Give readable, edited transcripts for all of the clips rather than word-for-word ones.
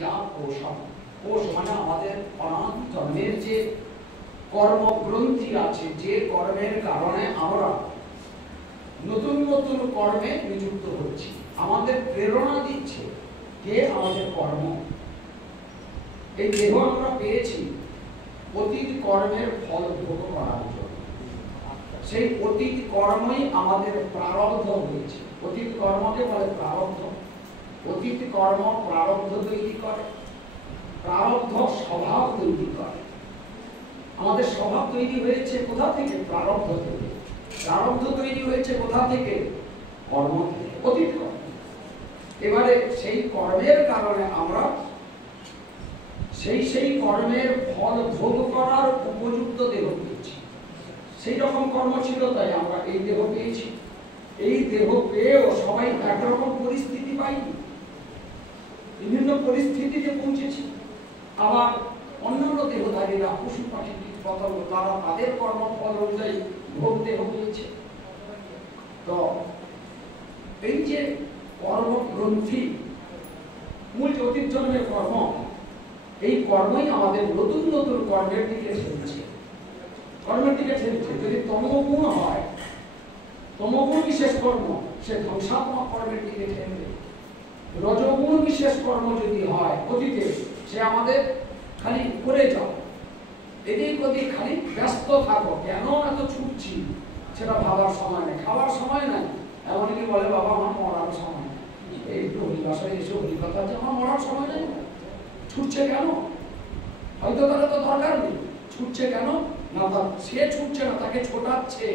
या कोशम कोश মানে আমাদের অনাদি জন্মের যে কর্মগ্রন্থি আছে, যে কর্মের কারণে আমরা নতুন নতুন কর্মে নিযুক্ত হচ্ছি, আমাদের প্রেরণা দিচ্ছে কে? আমাদের কর্ম। এই দেহ আমরা পেয়েছি অতীত কর্মের ফল ভোগ করার জন্য। সেই অতীত কর্মই আমাদের প্রারব্ধ হয়েছে। অতীত কর্মকে বলে প্রারব্ধ। অতীত কর্ম প্রারব্ধ তৈরি করে, প্রারব্ধ স্বভাব তৈরি করে। আমাদের স্বভাব তৈরি হয়েছে কোথা থেকে? প্রারব্ধ থেকে। প্রারব্ধ তৈরি হয়েছে কোথা থেকে? কর্ম থেকে, অতীত কর্ম। এবারে সেই কর্মের কারণে আমরা সেই কর্মের ফল ভোগ করার উপযুক্ত দেহ পেয়েছি। সেই রকম কর্ম ছিল তাই আমরা এই দেহ পেয়েছি। এই দেহ পেয়েও সবাই একরকম পরিস্থিতি পাইনি, বিভিন্ন পরিস্থিতিতে পৌঁছেছি। আবার অন্যান্য দেহধারীরা, পশু পাখি পতঙ্গ, তারা তাদের কর্মফল অনুযায়ী ভোগ দেহ পেয়েছে। তো এই যে কর্মগ্রন্থি, মূল অতীত জন্মের কর্ম, এই কর্মই আমাদের নতুন নতুন কর্মের দিকে ঠেলছে, কর্মের দিকে ঠেলছে। যদি তমগুণ হয়, তমগুণ বিশেষ কর্ম, সে ধ্বংসাত্মক কর্মের দিকে ঠেলবে। রজগুণ বিশেষ কর্ম যদি হয় অতীতে, সে আমাদের খালি করে যাও, এদিক ওদিক খালি ব্যস্ত থাকো, কেন এত ছুটছি সেটা ভাবার সময় নেই, খাওয়ার সময় নাই। এমনকি বলে বাবা আমার মরার সময় নেই, এই একটু হরিবাসায় এসে হরিকথা আছে, আমার মরার সময় নেই। ছুটছে কেন? হয়তো তারা তো দরকার নেই, ছুটছে কেন না? সে ছুটছে না, তাকে ছোটাচ্ছে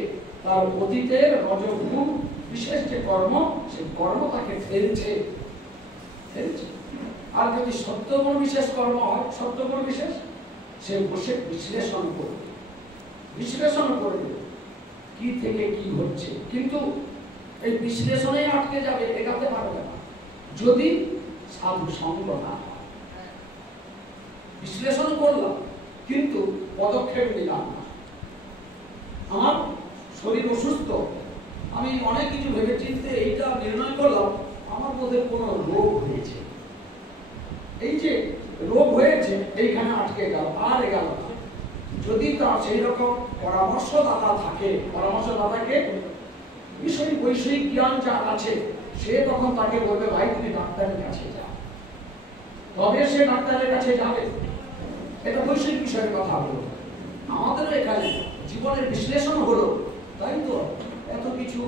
তার অতীতের রজগুণ বিশেষ যে কর্ম, সেই কর্ম তাকে ফেলছে। আর যদি সত্যগুণ বিশেষ কর্ম হয়, সত্যগুণ বিশেষ, সে বসে বিশ্লেষণ করবে, বিশ্লেষণ করবে কি থেকে কি হচ্ছে। কিন্তু এই বিশ্লেষণে আটকে যাবে, এগাতে পারবে না যদি সাধু সঙ্গ না হয়। বিশ্লেষণ করলাম কিন্তু পদক্ষেপ নিলাম না। আমার শরীর অসুস্থ, আমি অনেক কিছু ভেবে চিন্তে এইটা নির্ণয় করলাম আমার মধ্যে কোনো রোগ হয়েছে। এই যে রোগ হয়েছে এইখানে আটকে গেল, আর গেল না। যদি তার সেই রকম পরামর্শদাতা থাকে, পরামর্শদাতাকে বিষয় বৈষয়িক জ্ঞান যার আছে, সে তখন তাকে বলবে ভাই তুমি ডাক্তারের কাছে যাও, তবে সে ডাক্তারের কাছে যাবে। এটা বৈষয়িক বিষয়ের কথা হলো। আমাদেরও এখানে জীবনের বিশ্লেষণ হলো, তাই তো এত কিছু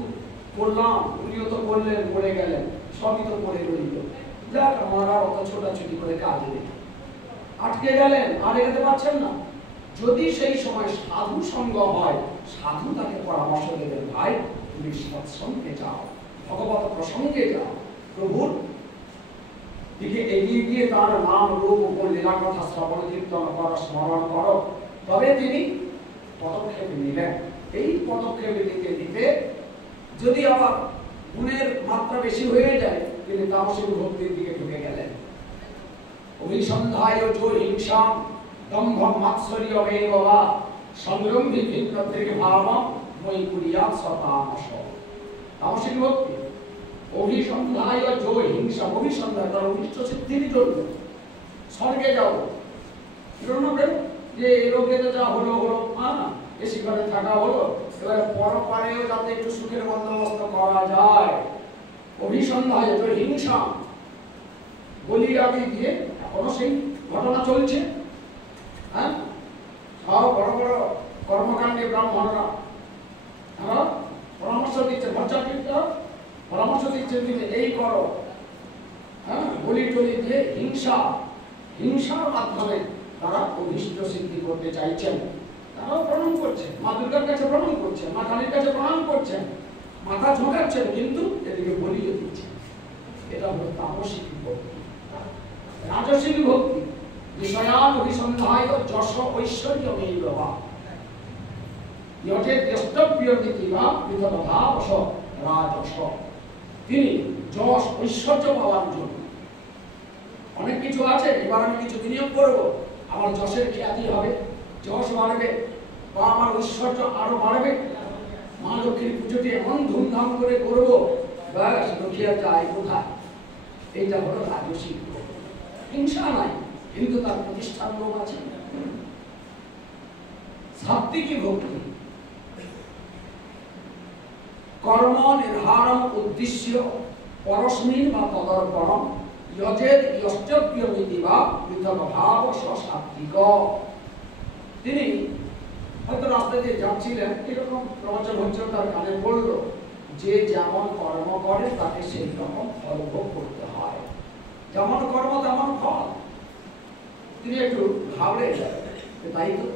করলাম, উনিও তো করলেন, পড়ে গেলেন, সবই তো পড়ে রইল, যাক আমার আর অত ছোটাছুটি করে কাজ নেই, আটকে গেলেন, আর এগোতে পারছেন না। যদি সেই সময় সাধু সঙ্গ হয়, সাধু তাকে পরামর্শ দেবেন, ভাই তুমি সৎসঙ্গে যাও, ভগবত প্রসঙ্গে যাও, প্রভুর দিকে এগিয়ে গিয়ে তার নাম রূপ উপর লীলা কথা শ্রবণ কীর্তন করো, স্মরণ করো। তবে তিনি পদক্ষেপ নিলেন। এই পদক্ষেপ দিতে দিতে যদি আবার গুণের মাত্রা বেশি হয়ে যায়, তিনি তামসিক ভক্তির দিকে ঢুকে গেলেন। অভিসন্ধায় যো হিংসাম দম্ভম মাৎসর্যমেব বা সংগ্রম্ভি ভিন্নত্রিক ভাবম মই কুরিয়াৎ সতামস। তামসিক ভক্তি অভিসন্ধায় যো হিংসাম, অভিসন্ধায় তার অভিষ্ট সিদ্ধির জন্য স্বর্গে যাও, যে এই লোকে যা হলো হলো, বেশি করে থাকা হলো, এবারে পরপারেও যাতে একটু সুখের বন্দোবস্ত করা যায়। অভিসন্ধায় যো হিংসা, বলি আদি দিয়ে এখনো সেই ঘটনা চলছে। হ্যাঁ, সব বড় বড় কর্মকাণ্ডে ব্রাহ্মণরা তারা পরামর্শ দিচ্ছে, ভট্টাচার্যরা পরামর্শ দিচ্ছে তুমি এই করো। হ্যাঁ, বলি টলি দিয়ে হিংসার মাধ্যমে তারা অভিষ্ট সিদ্ধি করতে চাইছেন। তারাও প্রণাম করছেন, মা দুর্গার কাছে প্রণাম করছেন, মা কালীর কাছে প্রণাম করছেন, মাথা ঝোঁকাচ্ছেন, কিন্তু এদিকে বলিয়ে দিচ্ছেন। এটা হলো তামসিক ভক্তি। রাজসিক ভক্তি বিষয়ান অভিসন্ধায় যশ ঐশ্বর্যমেব বা ইয়তে দ্রষ্টব্য নীতিবা বিতভাবস রাজস। তিনি যশ ঐশ্বর্য পাওয়ার জন্য অনেক কিছু আছে, এবার আমি কিছু বিনিয়োগ করবো, আমার যশের খ্যাতি হবে, যশ বাড়বে, বা আমার ঐশ্বর্য আরো বাড়বে, মা লক্ষ্মীর পুজোটি এমন ধুমধাম করে করবো, ব্যাস লক্ষ্মী আর যায় কোথায়। এইটা হলো রাজসিক। হিংসা নাই, কিন্তু তার প্রতিষ্ঠান লোক আছে। সাত্ত্বিকী ভক্তি কর্ম নির্ধারণ উদ্দেশ্য পরস্মিন বা তদর্পণম যজের যষ্টব্যমিতি বা পৃথক ভাব সাত্ত্বিক। তিনি হয়তো রাস্তা দিয়ে যাচ্ছিলেন, এরকম প্রবচন হচ্ছে, তার কানে পড়ল যে যেমন কর্ম করে তাকে সেই রকম ফল ভোগ করতে হয়, যেমন কর্ম তেমন ফল। তিনি একটু ঘাবড়ে গেলেন, তাই তো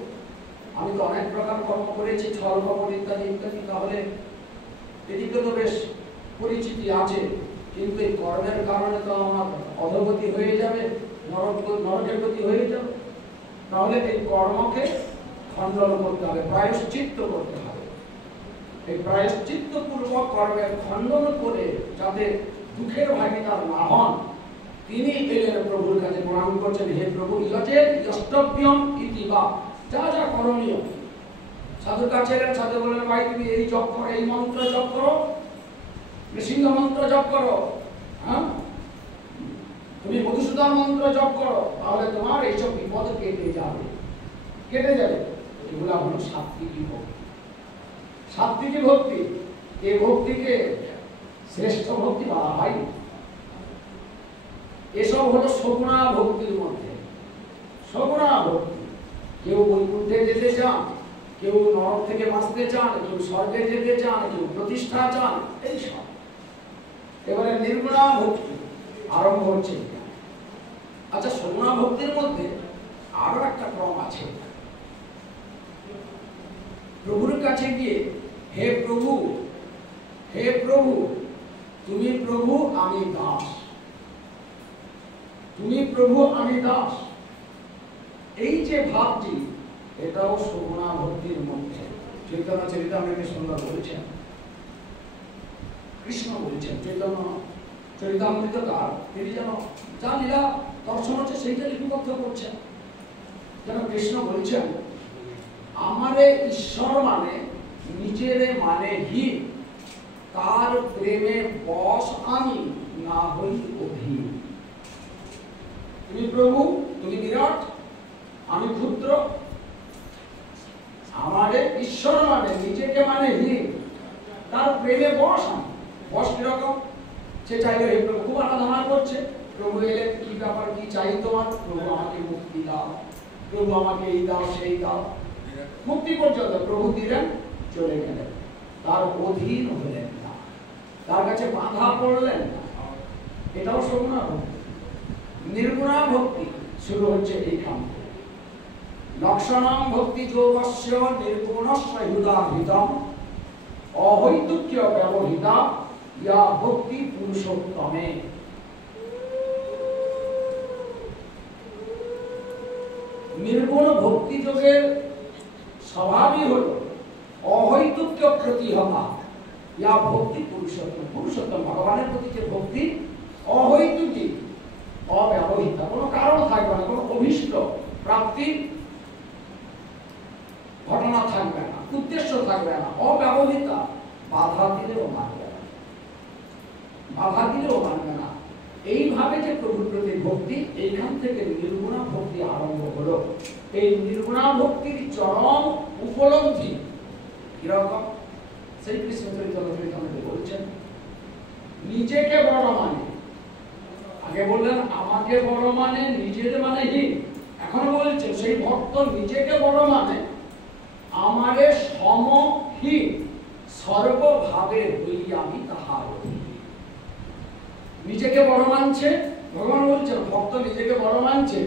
আমি তো অনেক প্রকার কর্ম করেছি, ছল কপট ইত্যাদি ইত্যাদি, তাহলে এদিকে তো বেশ পরিচিতি আছে, কিন্তু এই কর্মের কারণে তো আমার অধোগতি হয়ে যাবে, নরকের গতি হয়ে যাবে। তাহলে এই কর্মকে খণ্ডন করতে হবে, প্রায়শ্চিত্ত করতে হবে। এই প্রায়শ্চিত্ত পূর্বক কর্মের খণ্ডন করে যাতে দুঃখের ভাগিদার না হন, তিনি এলেন প্রভুর কাছে, প্রণাম করছেন, হে প্রভু যজের যষ্টব্যম ইতি বা যা যা করণীয়। সাধুর কাছে এলেন, সাধু বললেন, ভাই তুমি এই জপ করো, এই মন্ত্র জপ করো, নৃসিংহ মন্ত্র জপ করো, হ্যাঁ তুমি মধুসূদন মন্ত্র জপ করো, তাহলে তোমার এইসব বিপদ কেটে যাবে, কেটে যাবে। এগুলো হলো সাত্ত্বিকী ভক্তি। সাত্ত্বিকী ভক্তি, এই ভক্তিকে শ্রেষ্ঠ ভক্তি বলা হয়। এসব হলো সগুণা ভক্তির মধ্যে। সগুণা ভক্তি, কেউ বৈকুণ্ঠে যেতে চান, কেউ নরক থেকে বাঁচতে চান, কেউ স্বর্গে যেতে চান, কেউ প্রতিষ্ঠা চান, এইসব। এবারে নির্গুণা ভক্তি আরম্ভ হচ্ছে। আচ্ছা, সগুণা ভক্তির মধ্যে আরো একটা ক্রম আছে। প্রভুর কাছে গিয়ে, হে প্রভু, হে প্রভু, তুমি প্রভু আমি দাস, তুমি প্রভু আমি দাস, এই যে ভাবটি, এটাও সগুণা ভক্তির মধ্যে। চৈতন্য চরিতামৃতে সুন্দর বলেছেন, কৃষ্ণ বলছেন, চৈতন্য চরিতামৃতকার তিনি যেন যা লীলা দর্শন হচ্ছে সেইটা লিপিবদ্ধ করছেন। যেন কৃষ্ণ বলছেন, আমারে ঈশ্বর মানে নিজেরে মানে হি, তার প্রেমে বশ আমি না হই অধীন। তুমি প্রভু, তুমি বিরাট, আমি ক্ষুদ্র। আমারে ঈশ্বর মানে নিজেকে মানে হি, তার প্রেমে বশ আমি। বশ কিরকম? সে চাইলে হে প্রভু, খুব আরাধনা করছে, প্রভু এলেন, কি ব্যাপার, কি চাই তোমার? প্রভু আমাকে মুক্তি দাও, প্রভু আমাকে এই দাও সেই দাও। মুক্তি পর্যন্ত প্রভু দিলেন, চলে গেলেন, তার অধীন হলেন না, তার কাছে বাধা পড়লেন না। এটাও সগুণা ভক্তি। নির্গুণা ভক্তি শুরু হচ্ছে এইখান থেকে। লক্ষণাম ভক্তি যোগস্য নির্গুণস্য হৃদাহিতম অহৈতুক্য ব্যবহৃতা ইয়া ভক্তি পুরুষোত্তমে। নির্গুণ ভক্তি যোগের স্বভাবই হল অহৈতুক্য প্রতিহতা, ইয়া ভক্তি পুরুষোত্তম। পুরুষোত্তম ভগবানের প্রতি যে ভক্তি অহৈতুকী, অব্যবহৃত, কোনো কারণ থাকবে না, কোনো অভীষ্ট প্রাপ্তির ঘটনা থাকবে না, উদ্দেশ্য থাকবে না, অব্যবহৃত, বাধা দিলেও মানবে না, বাধা দিলেও মানবে না। এইভাবে যে প্রভুর প্রতি ভক্তি, এইখান থেকে নির্গুণা ভক্তি আরম্ভ হলো। এই নির্গুণা ভক্তির চরম উপলব্ধি কিরকম? সেই কৃষ্ণ চরিতামৃতে বলছেন, নিজেকে বড় মানে, আগে বললেন আমাকে বড় মানে, নিজের মানে হীন। এখন বলছেন সেই ভক্ত নিজেকে বড় মানে আমারে সমহীন সর্বভাবে হই আমি তাহার। নিজেকে বড় মানছে, ভগবান বলছেন ভক্ত নিজেকে বড় মানছে,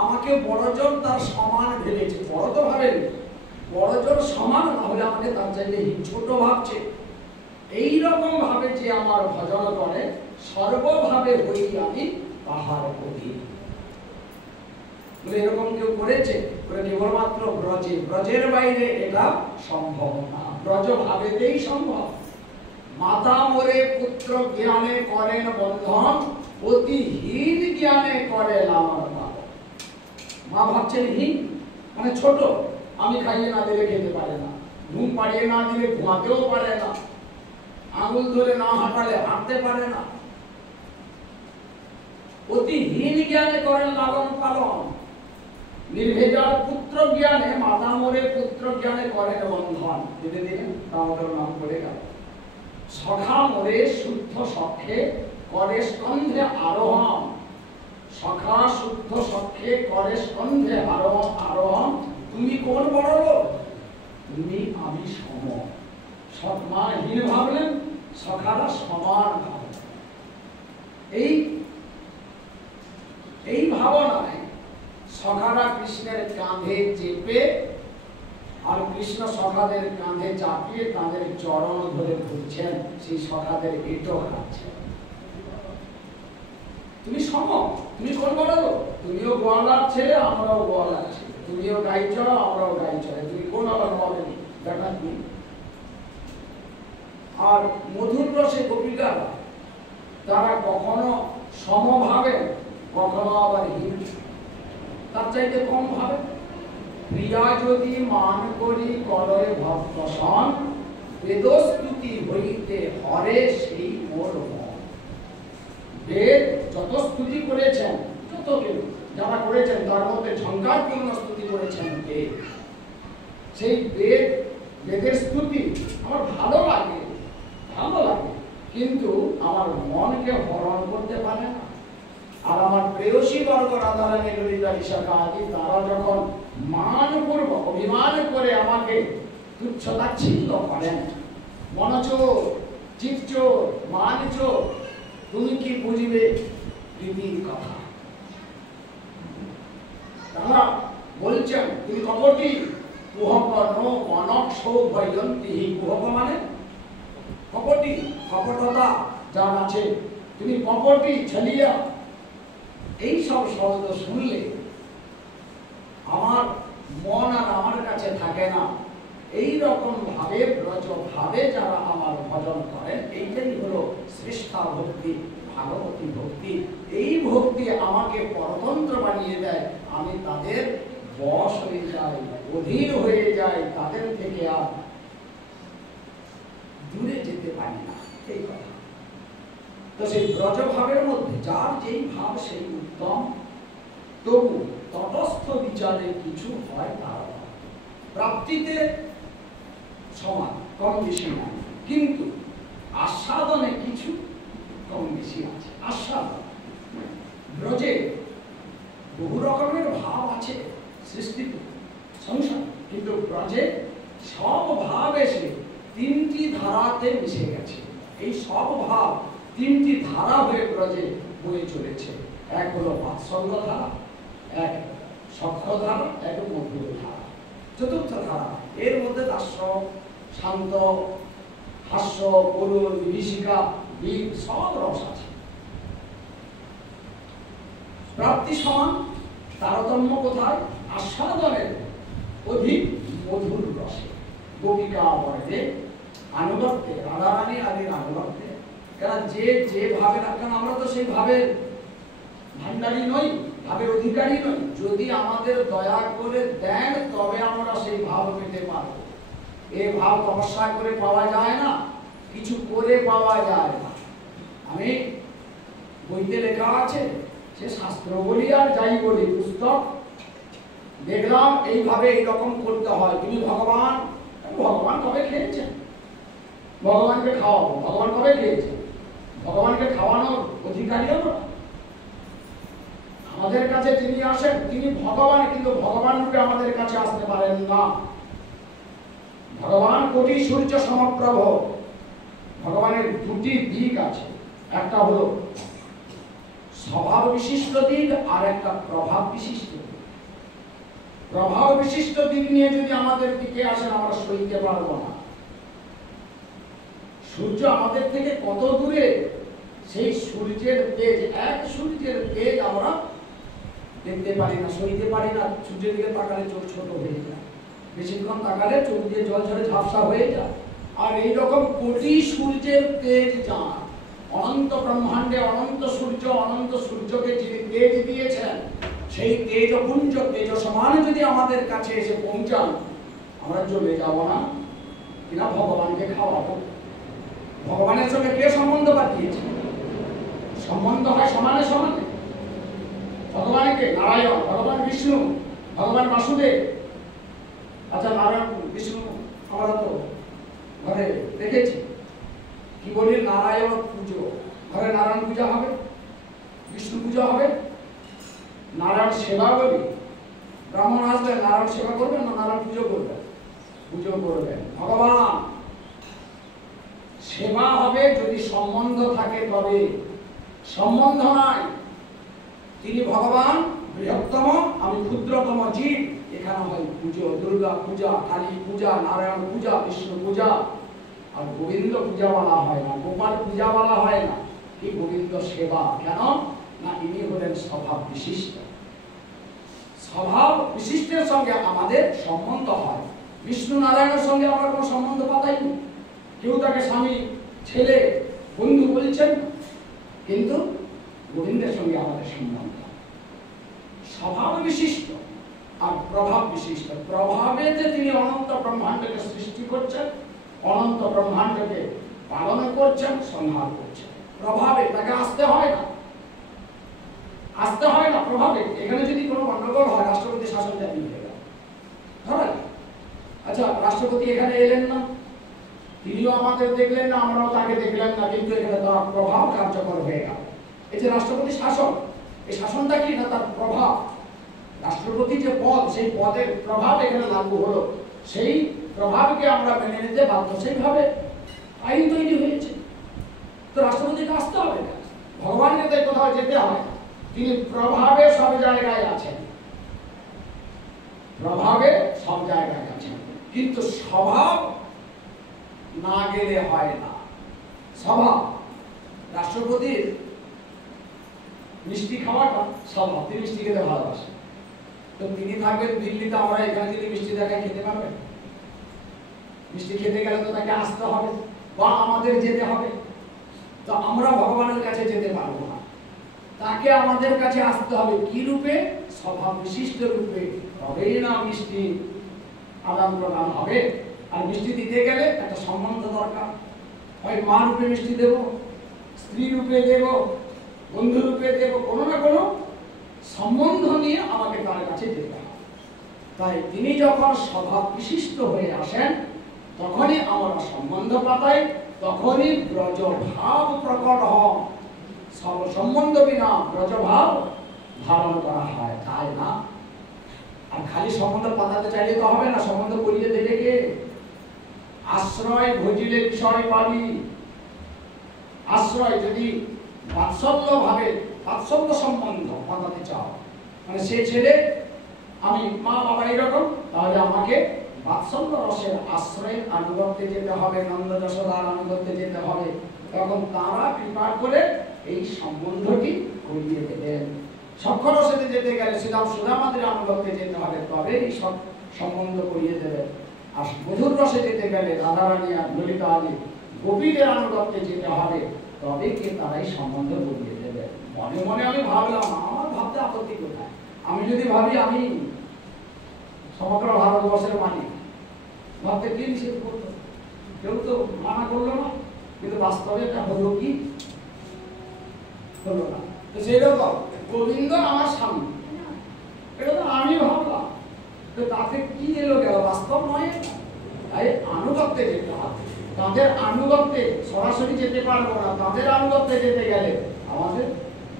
আমাকে বড়জন তার সমান ভেবেছে। বড় তো ভাবেনি, বড়জন সমান না হলে আমাকে তার চাইতে ছোট ভাবছে। এইরকম ভাবে যে আমার ভজন করে, সর্বভাবে হই আমি তাহার অধীন। এরকম কেউ করেছে? কেবলমাত্র ব্রজে, ব্রজের বাইরে এটা সম্ভব না, ব্রজ ভাবেতেই সম্ভব। মাতা মোরে পুত্র জ্ঞানে করেন বন্ধন, অতি হীন জ্ঞানে করে লালন পালন। মা ভাবছেন হীন মানে ছোট, আমি খাইয়ে না দিলে খেতে পারে না, ঘুম পাড়িয়ে না দিলে ঘুমাতেও পারে না, আঙুল ধরে না হাঁটালে হাঁটতে পারে না। অতিহীন জ্ঞানে করেন লালন পালন, নির্ভেজাল পুত্র জ্ঞানে মাতা মোরে পুত্র জ্ঞানে করেন বন্ধন। দিতে দিলেন আমাদের নাম করে গেল। সখা মোরে শুদ্ধ সখ্যে করে স্কন্ধে আরোহণ, সখা শুদ্ধ সখ্যে করে স্কন্ধে আরোহণ। তুমি কোন বড় লোক? তুমি আমি সম। সৎমাহীন ভাবলেন, সখারা সমান ভাবলেন। এই ভাবনায় সখারা কৃষ্ণের কাঁধে চেপে আর কৃষ্ণ সখাদের কাঁধে চাপিয়ে তাদের চরণ ধরে ঘুরছেন, সেই সখাদের এটো খাচ্ছেন। তুমি সম, তুমি কোন বড় লোক? তুমিও গোয়ালার ছেলে, আমরাও গোয়ালার ছেলে। তুমিও গাই চড়া, আমরাও গাই চড়ে। তুমি কোন আবার হবেনি দেখা তুমি। আর মধুর রসে গোপিকারা তারা কখনো সমভাবে, কখনো আবার হীন, তার চাইতে কম ভাবে। প্রিয়া যদি মান করি করয়ে ভক্তসন, বেদস্তুতি হইতে হরে সেই মোর মন। বেদ যত স্তুতি করেছেন, যত কেউ যারা করেছেন তার মধ্যে ঝঙ্কারপূর্ণ স্তুতি করেছেন বেদ। সেই বেদের স্তুতি আমার ভালো লাগে, কিন্তু আমার মনকে হরণ করতে পারে না। আর আমার প্রেয়সী বর্গ রাধারানী ললিতা বিশাখা আদি তারা যখন মানপূর্বক অভিমান করে আমাকে তুচ্ছ তাচ্ছিল্য করেন, মনচোর, চিৎচোর, মানচোর, তুমি কি বুঝবে প্রীতির কথা? তারা বলছেন তুমি কপটি, কুহক নো মনক সৌভয়ন্তি। কুহক মানে কপটি, কপটতা যার আছে, তুমি কপটি, ছলিয়া। এই সব শব্দ শুনলে আমার মন আর আমার কাছে থাকে না। এই রকম ভাবে ব্রজ ভাবে যারা আমার ভজন করেন, এইটাই হলো শ্রেষ্ঠা ভক্তি, ভাগবতী ভক্তি। এই ভক্তি আমাকে পরতন্ত্র বানিয়ে দেয়। আমি তাদের বশ হয়ে যাই, অধীর হয়ে যাই, তাদের থেকে আর দূরে যেতে পারি না। এই কথা। তো সেই ব্রজ ভাবের মধ্যে যার যেই ভাব সেই উত্তম, তবু তটস্থ বিচারে কিছু হয় তার প্রাপ্তিতে সমান, কম বেশি নয়, কিন্তু আস্বাদনে কিছু কম বেশি আছে। আস্বাদন ব্রজে বহু রকমের ভাব আছে সৃষ্টিতে, সংসার, কিন্তু ব্রজে সব ভাব এসে তিনটি ধারাতে মিশে গেছে। এই সব ভাব তিনটি ধারা হয়ে ব্রজে বয়ে চলেছে। এক হলো বাৎসল্য ধারা, এক সখ্য ধারা, এক মধুর ধারা, চতুর্থ ধারা। এর মধ্যে দাস্য, শান্ত, হাস্য, করুণ, বিভীষিকা, বীর সব রস আছে। প্রাপ্তি সমান, তারতম্য কোথায়? আস্বাদনের অধিক মধুর রসে। গোপিকা বর্গে আনুগত্যে, রাধারানী আদির আনুগত্যে। কেন যে ভাবে রাখেন, আমরা তো সেই ভাবের ভান্ডারী নই, ভাবের অধিকারী নই। যদি আমাদের দয়া করে দেন তবে আমরা সেই ভাব পেতে পারব। এই ভাব তপস্যা করে পাওয়া যায় না, কিছু করে পাওয়া যায় না। আমি বইতে লেখা আছে, সে শাস্ত্র বলি আর যাই বলি, পুস্তক দেখলাম এইভাবে এইরকম করতে হয়। তুমি ভগবান, ভগবান কবে খেয়েছেন? ভগবানকে খাওয়াবো, ভগবান কবে খেয়েছেন? ভগবানকে খাওয়ানোর অধিকারী আমরা। আমাদের কাছে যিনি আসেন তিনি ভগবান, কিন্তু ভগবান রূপে আমাদের কাছে আসতে পারেন না। ভগবান কোটি সূর্য সমপ্রভ। ভগবানের দুটি দিক আছে, একটা হলো স্বভাব বিশিষ্ট দিক আর একটা প্রভাব বিশিষ্ট দিক। প্রভাব বিশিষ্ট দিক নিয়ে যদি আমাদের দিকে আসেন আমরা সইতে পারবো না। সূর্য আমাদের থেকে কত দূরে, সেই সূর্যের তেজ, এক সূর্যের তেজ আমরা দেখতে পারি না, সইতে পারি না। সূর্যের দিকে তাকালে চোখ ছোট হয়ে যায়, বেশিক্ষণ তাকালে চোখ দিয়ে জল ঝরে ঝাপসা হয়ে যায়। আর এইরকম কোটি সূর্যের তেজ যান, অনন্ত ব্রহ্মাণ্ডে অনন্ত সূর্যকে যিনি তেজ দিয়েছেন, সেই তেজপুঞ্জ, তেজ সমান যদি আমাদের কাছে এসে পৌঁছান, আমরা চলে যাব না কিনা ভগবানকে খাওয়াবো। ভগবানের সঙ্গে কে সম্বন্ধ বাঁধিয়েছে? সম্বন্ধ হয় সমানে সমানে। ভগবানকে নারায়ণ, ভগবান বিষ্ণু, ভগবান বাসুদেব। আচ্ছা, নারায়ণ বিষ্ণু আমরা তো ঘরে দেখেছি, কি বলি নারায়ণ পুজো, ঘরে নারায়ণ পূজা হবে, বিষ্ণু পূজা হবে, নারায়ণ সেবা বলি। ব্রাহ্মণ আসলে নারায়ণ সেবা করবেন না নারায়ণ পুজো করবেন? পুজো করবেন। ভগবান সেবা হবে যদি সম্বন্ধ থাকে, তবে সম্বন্ধ নাই। তিনি ভগবান বৃহত্তম, আমি ক্ষুদ্রতম জীব। এখানে হয় পুজো, দুর্গা পূজা, কালী পূজা, নারায়ণ পূজা, বিষ্ণু পূজা। আর গোবিন্দ পূজা বলা হয় না, গোপাল পূজা বলা হয় না, কি গোবিন্দ সেবা। কেন না ইনি হলেন স্বভাব বিশিষ্ট। স্বভাব বিশিষ্টের সঙ্গে আমাদের সম্বন্ধ হয়। বিষ্ণু নারায়ণের সঙ্গে আমরা কোনো সম্বন্ধ পাতাইনি, কেউ তাকে স্বামী, ছেলে, বন্ধু বলছেন, কিন্তু গোবিন্দের সঙ্গে আমাদের সম্বন্ধ স্বভাব বিশিষ্ট আর প্রভাব বিশিষ্ট। প্রভাবে যে তিনি অনন্ত ব্রহ্মাণ্ডকে সৃষ্টি করছেন, অনন্ত ব্রহ্মাণ্ডকে পালন করছেন, সংহার করছেন। প্রভাবে তাকে আসতে হয় না, আসতে হয় না প্রভাবে। এখানে যদি কোনো গন্ডগোল হয়, রাষ্ট্রপতি শাসন জারি হয়ে গেল, ধরেন আচ্ছা রাষ্ট্রপতি এখানে এলেন না, তিনিও আমাদের দেখলেন না, আমরাও তাকে দেখলেন না, কিন্তু এখানে তার প্রভাব কার্যকর হয়ে গেল। এই যে রাষ্ট্রপতি শাসন, এই শাসনটা কি না তার প্রভাব। রাষ্ট্রপতি যে পদ, সেই পদের প্রভাব এখানে লাগু হলো, সেই প্রভাবকে আমরা মেনে নিতে বাধ্য। সেইভাবে আইন তৈরি হয়েছে, তো রাষ্ট্রপতিকে আসতে হবে না, ভগবানকে তাই কোথাও যেতে হয়। তিনি প্রভাবে সব জায়গায় আছেন, প্রভাবে সব জায়গায় আছেন, কিন্তু স্বভাব না গেলে হয় না। স্বভাব, রাষ্ট্রপতির মিষ্টি খাওয়াটা স্বভাব, তিনি মিষ্টি খেতে ভালোবাসেন। তো তিনি থাকবেন দিল্লিতে, আমরা এখানে যদি মিষ্টি দেখায় খেতে পারবেন? মিষ্টি খেতে গেলে তো তাকে আসতে হবে বা আমাদের যেতে হবে। তো আমরা ভগবানের কাছে যেতে পারবো না, তাকে আমাদের কাছে আসতে হবে। কি রূপে? স্বভাব বিশিষ্ট রূপে, তবেই না মিষ্টি আদান প্রদান হবে। আর মিষ্টি দিতে গেলে একটা সম্বন্ধ দরকার, হয় মা রূপে মিষ্টি দেব, স্ত্রী রূপে দেব, বন্ধু রূপে দেব, কোনো না কোনো সম্বন্ধ নিয়ে আমাকে তার কাছে যেতে হবে। তাই তিনি যখন স্বভাব বিশিষ্ট হয়ে আসেন, তখনই আমরা সম্বন্ধ পাতাই, তখনই ব্রজভাব প্রকট হয়। সম্বন্ধ বিনা ব্রজভাব ধারণ করা হয়, তাই না? আর খালি সম্বন্ধ পাতাতে চাইলে তো হবে না, সম্বন্ধ করিয়ে দেবে কে? আশ্রয় ভজিলে বিষয় পাবি। আশ্রয় যদি বাৎসল্য ভাবে, বাৎসল্য সম্বন্ধ পাতাতে চাও, মানে সে ছেলে, আমি মা বাবা এরকম, তাহলে আমাকে বাৎসল্য রসের আশ্রয়ের আনুগত্যে যেতে হবে, নন্দ যশোদার আনুগত্যে যেতে হবে। তখন তারা কৃপা করে এই সম্বন্ধটি করিয়ে দেবেন। সক্ষ রসেতে যেতে গেলে শ্রীরাম সুদামাদের আনুগত্যে যেতে হবে, তবে এই সব সম্বন্ধ করিয়ে দেবেন। আর মধুর রসে যেতে গেলে রাধারানী আর ললিতা আদি গোপীদের আনুগত্যে যেতে হবে, তবে কে তারাই সম্বন্ধ করিয়ে দেবে। মনে মনে আমি ভাবলাম, আমার ভাবতে আপত্তি কোথায়? আমি যদি ভাবি আমি সমগ্র ভারতবর্ষের মালিক, ভাবতে কে নিষেধ করতো? কেউ তো মানা করলো না, কিন্তু বাস্তবে এটা হলো কি? হলো না। তো সেই রকম গোবিন্দ আমার স্বামী, এটা তো আমি ভাবলাম, তো তাতে কি এলো গেল? বাস্তব নয়। তাই আনুগত্যে যেতে হবে, তাদের আনুগত্যে সরাসরি যেতে পারবো না। তাদের আনুগত্যে যেতে গেলে আমাদের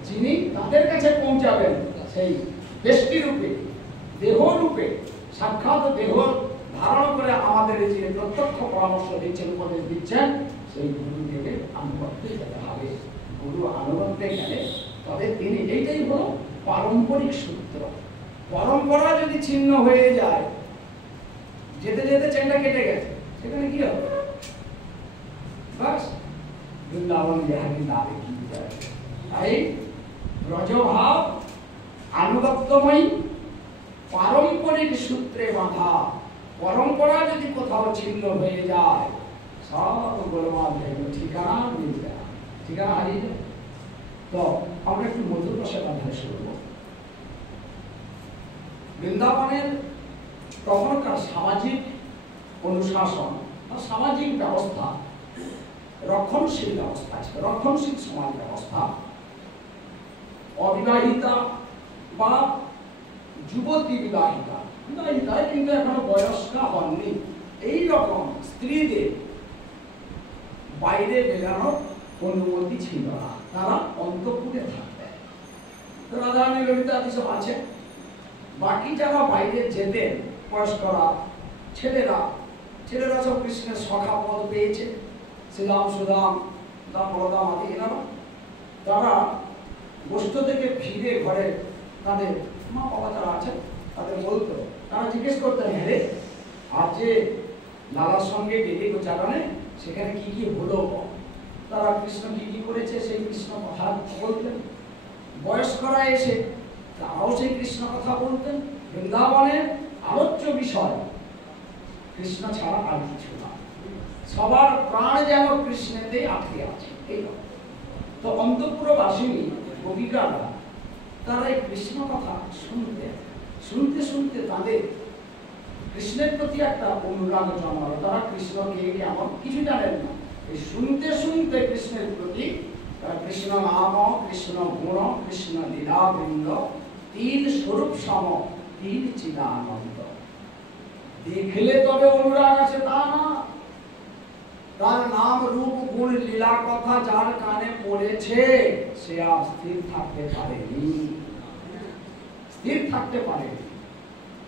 যিনি তাদের কাছে পৌঁছাবেন, সেই ব্যষ্টি রূপে, দেহ রূপে, সাক্ষাৎ দেহ ধারণ করে আমাদের যে প্রত্যক্ষ পরামর্শ দিচ্ছেন, উপদেশ দিচ্ছেন, সেই গুরুদেবের আনুগত্যে যেতে হবে। গুরু আনুগত্যে গেলে তবে তিনি, এইটাই হলো পারম্পরিক সূত্র। পরম্পরা যদি ছিন্ন হয়ে যায়, যেতে যেতে চেনটা কেটে গেছে, সেখানে কি হবে? বাস বৃন্দাবন বিহারী নামে কি যায়। তাই ব্রজভাব আনুগত্যময়ী, পারম্পরিক সূত্রে বাঁধা। পরম্পরা যদি কোথাও ছিন্ন হয়ে যায়, সব গোলমাল হয়ে গেল, ঠিকানা মিলবে না, ঠিকানা হারিয়ে যায়। তো আমরা একটু মধুর রসের কথা শুনবো। বৃন্দাবনের তখনকার সামাজিক অনুশাসন বা সামাজিক ব্যবস্থা রক্ষণশীল ব্যবস্থা ছিল, রক্ষণশীল সমাজ ব্যবস্থা। অবিবাহিতা বা যুবতী বিবাহিতা, বিবাহিতায় কিন্তু এখনো বয়স্কা হননি, এই রকম স্ত্রীদের বাইরে বেরানোর অনুমতি ছিল না, তারা অন্তঃপুরে থাকবে। রাধারানী ললিতা যেসব আছে, বাকি যারা বাইরে যেতেন বয়স্করা, ছেলেরা সব কৃষ্ণের সখা পদ পেয়েছে, শ্রীরাম সুদাম বলদাম আদি এনারা, তারা গোষ্ঠ থেকে ফিরে ঘরে তাদের মা বাবা যারা আছেন তাদের বলতো, তারা জিজ্ঞেস করতেন, হ্যাঁ রে আজ যে লালার সঙ্গে গেলি গোচারণে, সেখানে কি কি হলো? তারা কৃষ্ণ কি কি করেছে সেই কৃষ্ণ কথা বলতেন। বয়স্করা এসে তারাও সেই কৃষ্ণ কথা বলতেন। বৃন্দাবনের আলোচ্য বিষয় কৃষ্ণ ছাড়া আর কিছু না, সবার প্রাণ যেন কৃষ্ণেতেই আটকে আছে। এই তো অন্তঃপুরবাসিনী গোপিকারা তারা এই কৃষ্ণ কথা শুনতে শুনতে তাদের কৃষ্ণের প্রতি একটা অনুরাগ জন্মালো। তারা কৃষ্ণকে এমন কিছু জানেন না, এই শুনতে শুনতে কৃষ্ণের প্রতি কৃষ্ণ নাম, কৃষ্ণ গুণ, কৃষ্ণ লীলা বৃন্দ, তিন স্বরূপ সম, তিন চিদানন্দ। দেখলে তবে অনুরাগ আছে তা না, তার নাম রূপ গুণ লীলা কথা যার কানে পড়েছে সে আর স্থির থাকতে পারেনি, স্থির থাকতে পারেনি।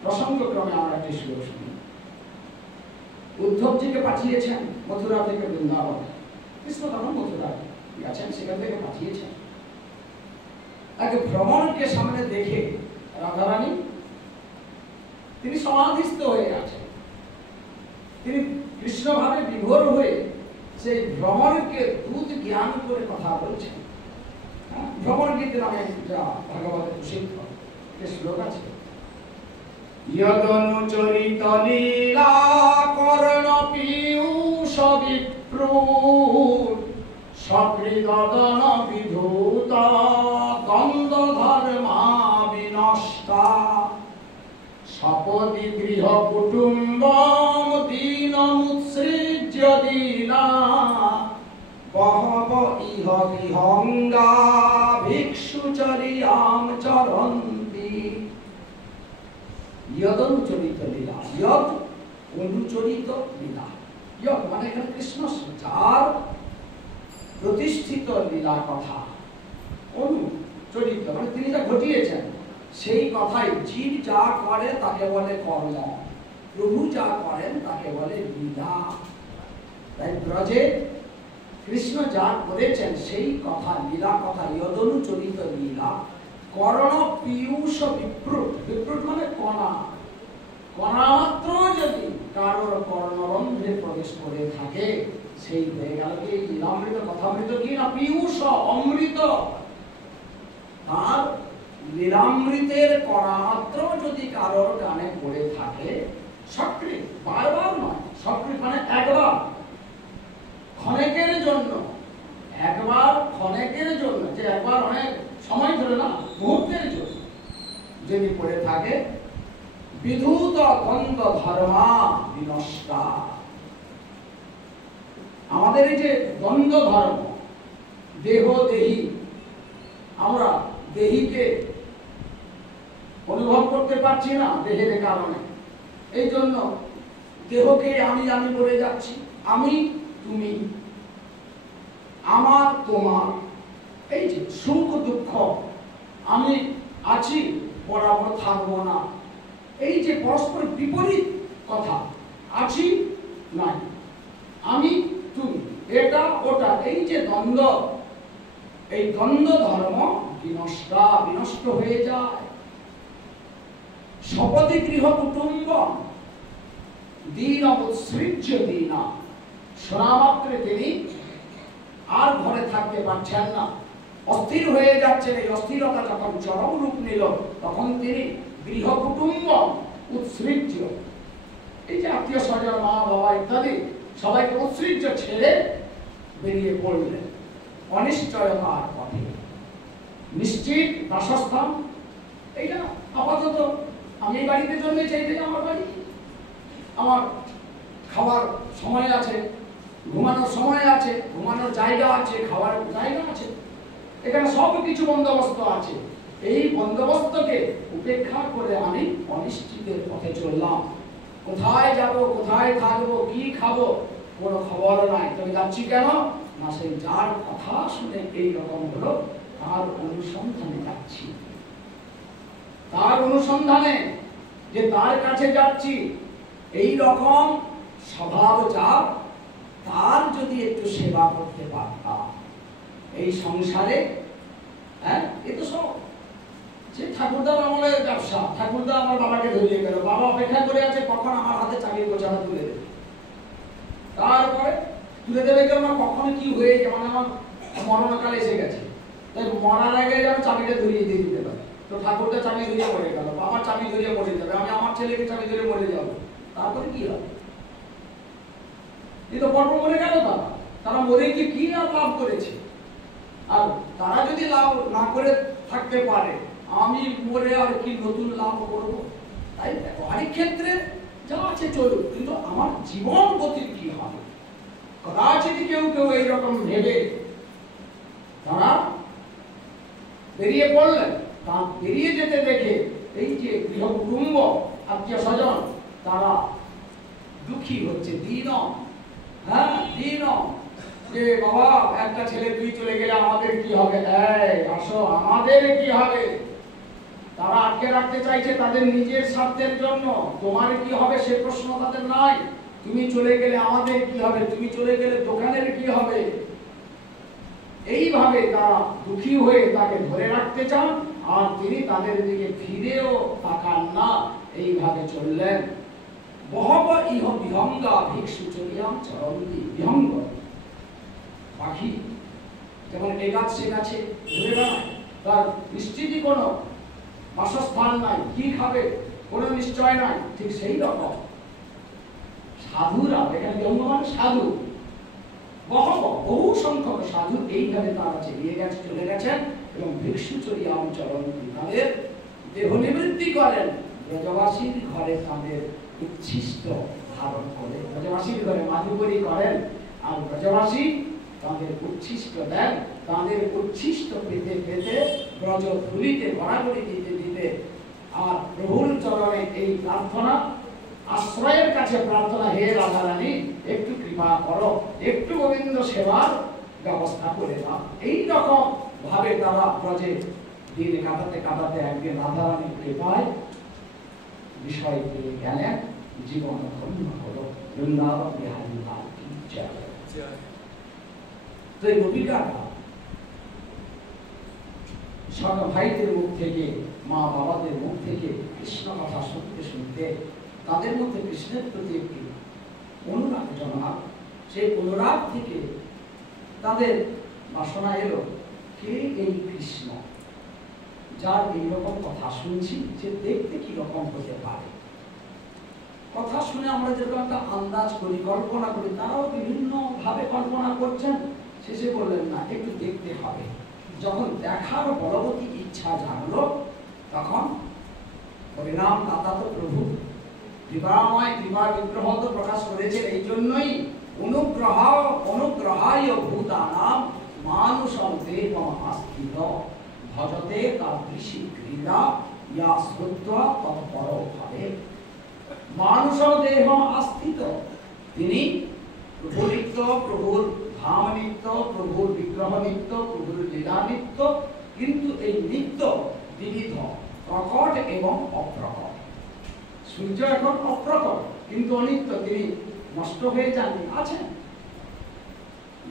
প্রসঙ্গক্রমে আমরা একটি শ্লোক শুনি। উদ্ধবজিকে পাঠিয়েছেন মথুরা থেকে বৃন্দাবনে, কৃষ্ণ তখন মথুরা গেছেন, সেখান থেকে পাঠিয়েছেন। এক ভ্রমণকে সামনে দেখে রাধারানী তিনি সমাধিস্থ হয়ে আছেন, তিনি কৃষ্ণভাবে বিভোর হয়ে সেই ভ্রমণকে দুধ জ্ঞান করে কথা বলছেন। ভ্রমণ গীত নামে যা ভাগবতের প্রসিদ্ধ শ্লোক আছে, যদনুচরিত লীলা কর্ণ পীয়ূষ বিপ্রূর সকৃদন বিধূত দ্বন্দ্ব ধর্মা বিনষ্টা সপদি গৃহ কুটুম্বম দীনমুৎসৃজ্য দীনা বহব ইহ বিহঙ্গা ভিক্ষুচরিয়াম চরন্তি। যদনুচরিত লীলা, যদ অনুচরিত লীলা, যদ মানে এখানে কৃষ্ণ যার প্রতিষ্ঠিত লীলা কথা, অনুচরিত মানে তিনি যা ঘটিয়েছেন সেই কথাই, জীব যা করে তাকে বলে কর্ম, প্রভু যা করেন তাকে বলে লীলা। তাই ব্রজে কৃষ্ণ যা করেছেন সেই কথা লীলা কথা, যদনুচরিত লীলা। কর্ণ পীয়ূষ বিপ্রুট, বিপ্রুট মানে কণা, কণা মাত্র যদি কারোর কর্ণরন্ধ্রে প্রবেশ করে থাকে সেই হয়ে গেল কি লীলামৃত, কথামৃত কি না পীয়ূষ অমৃত। তার লীলামৃতের কণা মাত্র যদি কারোর কানে পড়ে থাকে, সক্রিয় বারবার নয়, সক্রিয় মানে একবার, ক্ষণেকের জন্য, একবার ক্ষণেকের জন্য, যে একবার অনেক সময় ধরে না, মুহূর্তের জন্য যদি পড়ে থাকে, বিধূত দ্বন্দ্ব ধর্মা বিনষ্টা। আমাদের এই যে দ্বন্দ্ব ধর্ম, দেহ দেহি, আমরা দেহিকে অনুভব করতে পারছি না দেহের কারণে, এই জন্য দেহকে আমি আমি বলে যাচ্ছি, আমি তুমি, আমার তোমার, এই যে সুখ দুঃখ, আমি আছি বরাবর থাকবো না, এই যে পরস্পর বিপরীত কথা, আছি নাই, আমি তুমি, এটা ওটা, এই যে দ্বন্দ্ব, এই দ্বন্দ্ব ধর্ম বিনষ্ট হয়ে যায়। সপদি গৃহ কুটুম্ব দীন উৎসৃজ্য দীনা, শোনা মাত্রে তিনি আর ঘরে থাকতে পারছেন না, অস্থির হয়ে যাচ্ছেন। এই অস্থিরতা যখন চরম রূপ নিল তখন তিনি গৃহ কুটুম্ব উৎসৃজ্য, এই যে আত্মীয় স্বজন মা বাবা ইত্যাদি সবাইকে উৎসৃজ্য ছেড়ে বেরিয়ে পড়লেন অনিশ্চয়তার পথে। নিশ্চিত বাসস্থান, এইটা আপাতত আমি এই বাড়িতে জন্মেছি, এইটাই আমার বাড়ি, আমার খাবার সময় আছে, ঘুমানোর সময় আছে, ঘুমানোর জায়গা আছে, খাওয়ার জায়গা আছে, এখানে সব কিছু বন্দোবস্ত আছে, এই বন্দোবস্তকে উপেক্ষা করে আমি অনিশ্চিতের পথে চললাম। কোথায় যাব, কোথায় থাকবো, কি খাবো, কোনো খবর নাই। তবে যাচ্ছি কেন না, সেই যার কথা শুনে এই রকম হলো তার অনুসন্ধানে যাচ্ছি। তার অনুসন্ধানে যে তার কাছে যাচ্ছি, এই রকম স্বভাব চাপ, তার যদি একটু সেবা করতে পারতাম এই সংসারে। হ্যাঁ, এ তো সব যে ঠাকুরদার আমলের ব্যবসা। ঠাকুরদা আমার বাবাকে ধরিয়ে গেল, বাবা অপেক্ষা করে আছে কখন আমার হাতে চাবির গোছাটা তুলে দেবে। তারপরে তুলে দেবে কেন না, কখন কি হয়ে যায়, মানে আমার মরণকাল এসে গেছে, তাই মরার আগে যেন চাবিটা ধরিয়ে দিয়ে দিতে পারে। তো ঠাকুরদা চাবি ধরিয়ে মরে গেল, বাবার চাবি ধরিয়ে মরে যাবে, আমি আমার ছেলেকে চাবি ধরে মরে যাবো, তারপরে কি হবে? এই তো পর্ব মরে গেল। তারা মরে কি না লাভ করেছে? আর তারা যদি লাভ না করে থাকতে পারে, আমি মরে আর কি নতুন লাভ করব? তাই দেখো, অনেক ক্ষেত্রে যা আছে চলুক, কিন্তু আমার জীবন গতির কি হবে? কদাচিৎ কেউ কেউ এইরকম ভেবে তারা বেরিয়ে পড়লেন। তা বেরিয়ে যেতে দেখে এই যে গৃহ কুটুম্ব আত্মীয় স্বজন তারা দুঃখী হচ্ছে, দিন যে বাবা একটা ছেলে তুই চলে গেলে আমাদের কি হবে, আসো আমাদের কি হবে। তারা আটকে রাখতে চাইছে তাদের নিজের স্বার্থের জন্য। তোমার কি হবে সে প্রশ্ন তাদের নাই। তুমি চলে গেলে আমাদের কি হবে, তুমি চলে গেলে দোকানের কি হবে। এইভাবে তারা দুঃখী হয়ে তাকে ধরে রাখতে চান, আর তিনি তাদের দিকে ফিরেও তাকান না। এইভাবে চললেন। বহব ইহ বিহঙ্গা ভিক্ষু চলিয়াম চরন্তি। বিহঙ্গ পাখি যেমন এ গাছ সে গাছে ঘুরে বেড়ায়, তার নিশ্চিতই কোনো বাসস্থান নাই, কি খাবে কোনো নিশ্চয় নাই, ঠিক সেই রকম সাধুরা, এখানে বিহঙ্গ মানে সাধু, বহু সংখ্যক সাধু এইভাবে তারা চলে গেছেন এবং ভিক্ষু চলিয়াম চরন্তি, তাদের দেহ নিবৃত্তি করেন ব্রজবাসীর ঘরে, তাদের উচ্ছিষ্ট ধারণ করে ব্রজবাসীর ঘরে মাধুকরী করেন, আর ব্রজবাসী তাদের উচ্ছিষ্ট দেন। তাদের উচ্ছিষ্ট পেতে পেতে ব্রজ ধুলিতে গড়াগড়ি দিতে দিতে, আর প্রভুর চরণে এই প্রার্থনা, আশ্রয়ের কাছে প্রার্থনা, হে রাধারানী একটু কৃপা করো, একটু গোবিন্দ সেবার ব্যবস্থা করে দাও। এইরকম ভাবে তারা ব্রজে দিন কাটাতে কাটাতে একদিন রাধারানীর কৃপায় বিষয় পেয়ে গেলেন, জীবন ধন্য হলো। বৃন্দাবন বিহারী লাল কি জয়। তো এই গোপিকারা সব ভাইদের মুখ থেকে, মা বাবাদের মুখ থেকে কৃষ্ণ কথা শুনতে শুনতে তাদের মধ্যে কৃষ্ণের প্রতি একটি অনুরাগ জন্মাল। সেই অনুরাগ থেকে তাদের বাসনা এলো, কে এই কৃষ্ণ যার এইরকম কথা শুনছি, যে দেখতে কি রকম হতে পারে। কথা শুনে আমরা যেরকম একটা আন্দাজ করি, কল্পনা করি, তারাও বিভিন্ন ভাবে কল্পনা করছেন। শেষে বললেন না, একটু দেখতে হবে। যখন দেখার বলবতী ইচ্ছা জাগলো, তখন পরিণাম দাতা তো প্রভু, কৃপাময় কৃপা বিগ্রহ তো প্রকাশ করেছেন। এই জন্যই অনুগ্রহায় ভূতানাম মানুষম দেবম আস্থিত ভজতে তাদৃশী ক্রীড়া ইয়া শ্রুত্বা তৎপর ভাবে। মানুষ দেহ আস্থিত, তিনি প্রভু নিত্য, প্রভুর ধাম নিত্য, প্রভুর বিগ্রহ নিত্য, প্রভুর লীলা নিত্য, কিন্তু এই নিত্য বিবিধ, প্রকট এবং অপ্রকট। সূর্য এখন অপ্রকট কিন্তু অনিত্য, তিনি নষ্ট হয়ে যাননি, আছেন।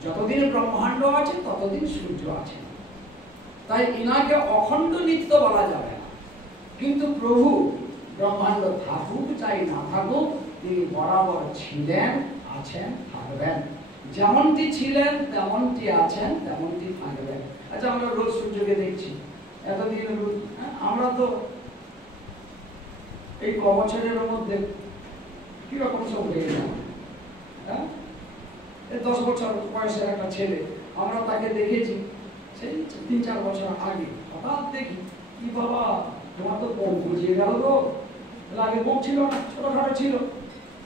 যতদিন ব্রহ্মাণ্ড আছে ততদিন সূর্য আছে, তাই ইনাকে অখণ্ড নিত্য বলা যাবে না। কিন্তু প্রভু ব্রহ্মাণ্ড থাকুক চাই না থাকুক, তিনি বরাবর ছিলেন, আছেন, থাকবেন। যেমনটি ছিলেন তেমনটি আছেন, তেমনটি থাকবেন। আচ্ছা, আমরা রোজ সূর্যকে দেখছি, এতদিন আমরা তো এই ক বছরের মধ্যে কিরকম সব হয়ে গেল। হ্যাঁ, 10 বছর বয়সের একটা ছেলে, আমরা তাকে দেখেছি সেই 3-4 বছর আগে। হঠাৎ দেখি, কি বাবা তোমার তো কম বুঝিয়ে গেল গো, আগে কম ছিল না, ছোটখাটো ছিল।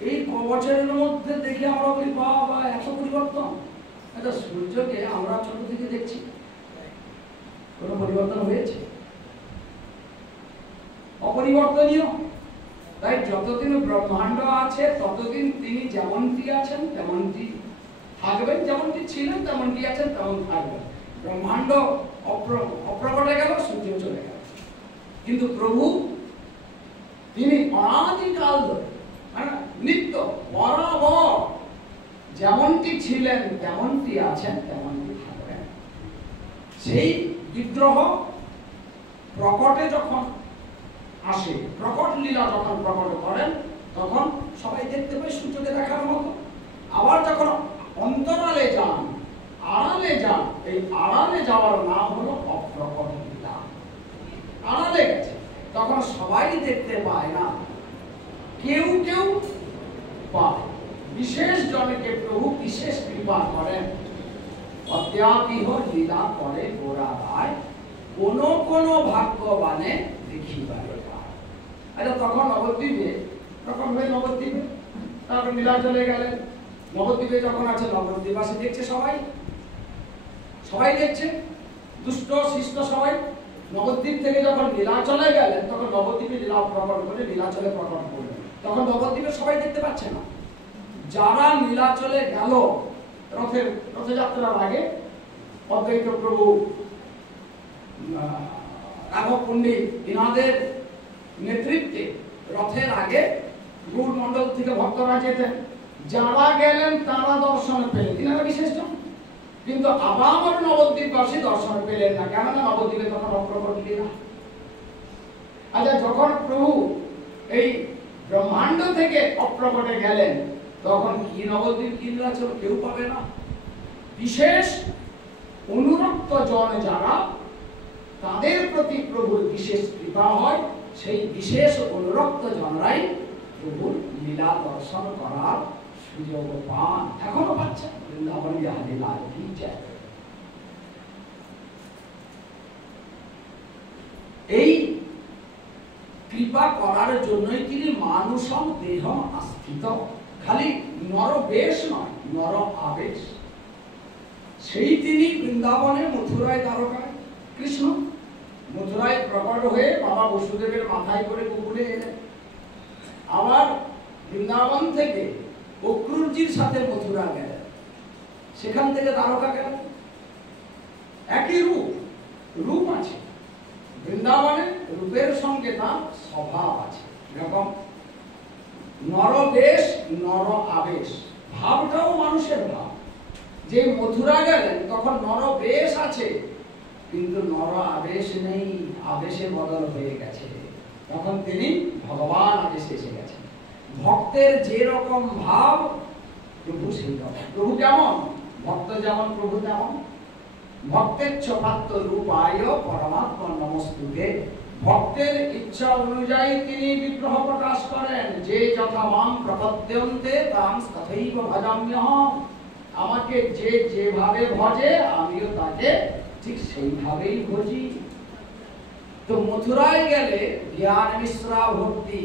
এই ক বছরের মধ্যে দেখে আমরা বলি বাবা এত পরিবর্তন। আচ্ছা, সূর্যকে আমরা ছোট থেকে দেখছি, কোনো পরিবর্তন হয়েছে? অপরিবর্তনীয়। তাই যতদিন ব্রহ্মাণ্ড আছে ততদিন তিনি যেমনটি আছেন তেমনটি থাকবেন, যেমনটি ছিলেন তেমনটি আছেন তেমন থাকবেন। ব্রহ্মাণ্ড অপ্রকটে গেল, সূর্য চলে গেল, কিন্তু প্রভু তিনি অনাদিকাল ধরে নিত্য বরাবর যেমনটি ছিলেন তেমনটি আছেন তেমনটি থাকবেন। সেই বিগ্রহ প্রকটে যখন আসে, প্রকট লীলা যখন প্রকট করেন, তখন সবাই দেখতে পায় সূর্যকে দেখার মতো। আবার যখন অন্তরালে যান, আড়ালে যান, এই আড়ালে যাওয়ার নাম হলো অপ্রকট লীলা। আড়ালে গেছে, তখন সবাই দেখতে পায় না, কেউ কেউ পায়। বিশেষ জনকে প্রভু বিশেষ কৃপা করেন। অত্যাপিহ লীলা করে গোরা রায়, কোন কোন ভাগ্যবানে দেখিবারে। আচ্ছা, তখন নবদ্বীপে, তখন হয়ে নবদ্বীপে, তারপর লীলা চলে গেলেন। নবদ্বীপে যখন আছে, নবদ্বীপবাসী দেখছে, সবাই সবাই দেখছে, দুষ্ট শিষ্ট সবাই। নবদ্বীপ থেকে যখন লীলাচলে গেলেন, তখন নবদ্বীপে লীলা প্রকট করে লীলাচলে প্রকট করলেন। তখন নবদ্বীপে সবাই দেখতে পাচ্ছে না। যারা নীলাচলে গেল রথযাত্রার আগে, অদ্বৈত প্রভু, রাঘব পণ্ডিত, ইনাদের নেতৃত্বে রথের আগে গৌড় মণ্ডল থেকে ভক্তরা যেতেন। যারা গেলেন তারা দর্শন পেলেন, ইনারা বিশেষ জন। কিন্তু আবার নবদ্বীপবাসী দর্শন পেলেন না, কেননা নবদ্বীপে তখন অপ্রকট লীলা। আচ্ছা, যখন প্রভু এই ব্রহ্মাণ্ড থেকে অপ্রকটে গেলেন, তখন কি নবদ্বীপ কি লীলাচল কেউ পাবে না। বিশেষ অনুরক্ত জন যারা, তাদের প্রতি প্রভুর বিশেষ কৃপা হয়। সেই বিশেষ অনুরক্ত জনরাই প্রভুর লীলা দর্শন করার সুযোগ পান, এখনো পাচ্ছেন। বৃন্দাবন লীলা যায়। এই কৃপা করার জন্যই তিনি মানুষম দেহ আস্থিত, খালি নরবেশ নয়, নর আবেশ। সেই তিনি বৃন্দাবনে, মথুরায়, দ্বারকায় কৃষ্ণ মথুরায় প্রকট হয়ে বাবা বসুদেবের মাথায় করে গোকুলে এলেন। আবার বৃন্দাবন থেকে অক্রুরজির সাথে মথুরা গেলেন, সেখান থেকে দ্বারকা গেলেন। একই রূপ, রূপ আছে বৃন্দাবনে, রূপের সঙ্গে তার স্বভাব আছে। এরকম নরবেশ, নর আবেশ, ভাবটাও মানুষের ভাব। যে মথুরা গেলেন, তখন নরবেশ আছে, কিন্তু নর আবেশ নেই, আবেশে বদল হয়ে গেছে। তখন তিনি ভগবান আবেশে এসে গেছেন। ভক্তের যে রকম ভাব, প্রভু সেই রকম। প্রভু কেমন? ভক্ত যেমন প্রভু তেমন। ভক্তের চপাত্ত রূপায় পরমাত্মা নমস্তুতে। ভক্তের ইচ্ছা অনুযায়ী তিনি বিগ্রহ প্রকাশ করেন। যে যথা মাম প্রপদ্যন্তে তাং তথৈব ভজাম্যহম। আমাকে যে যেভাবে ভজে, আমিও তাকে ঠিক সেইভাবেই ভজি। তো মথুরায় গেলে জ্ঞান মিশ্রা ভক্তি,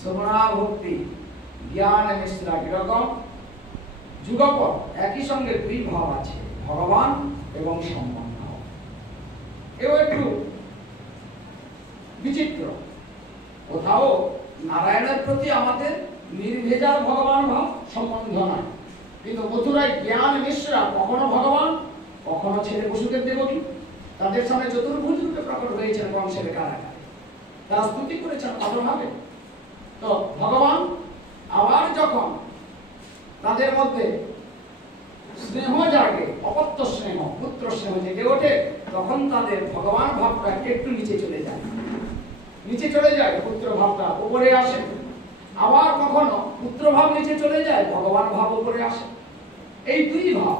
শ্রবণা ভক্তি, জ্ঞান মিশ্রা কিরকম? যুগপৎ, একই সঙ্গে দুই ভাব আছে, ভগবান এবং সম্বন্ধ। এও একটু বিচিত্র। কোথাও নারায়ণের প্রতি আমাদের নির্ভেজাল ভগবান ভাব, সম্বন্ধ নাই। কিন্তু মথুরায় জ্ঞান মিশ্রা কখনো ভগবান, কখনো ছেলে বসুদেব দেবকী, তাদের সামনে চতুর্ভুজ রূপে প্রকট হয়েছেন কংসের কারাগারে। তারা স্তুতি করেছেন ভাবে। তো ভগবান আবার যখন তাদের মধ্যে স্নেহ জাগে, অপত্য স্নেহ, পুত্র স্নেহ জেগে ওঠে, তখন তাদের ভগবান ভাবটা একটু নিচে চলে যায়, নিচে চলে যায়, পুত্র ভাবটা উপরে আসে। আবার কখনো পুত্র ভাব নিচে চলে যায়, ভগবান ভাব উপরে আসে। এই দুই ভাব,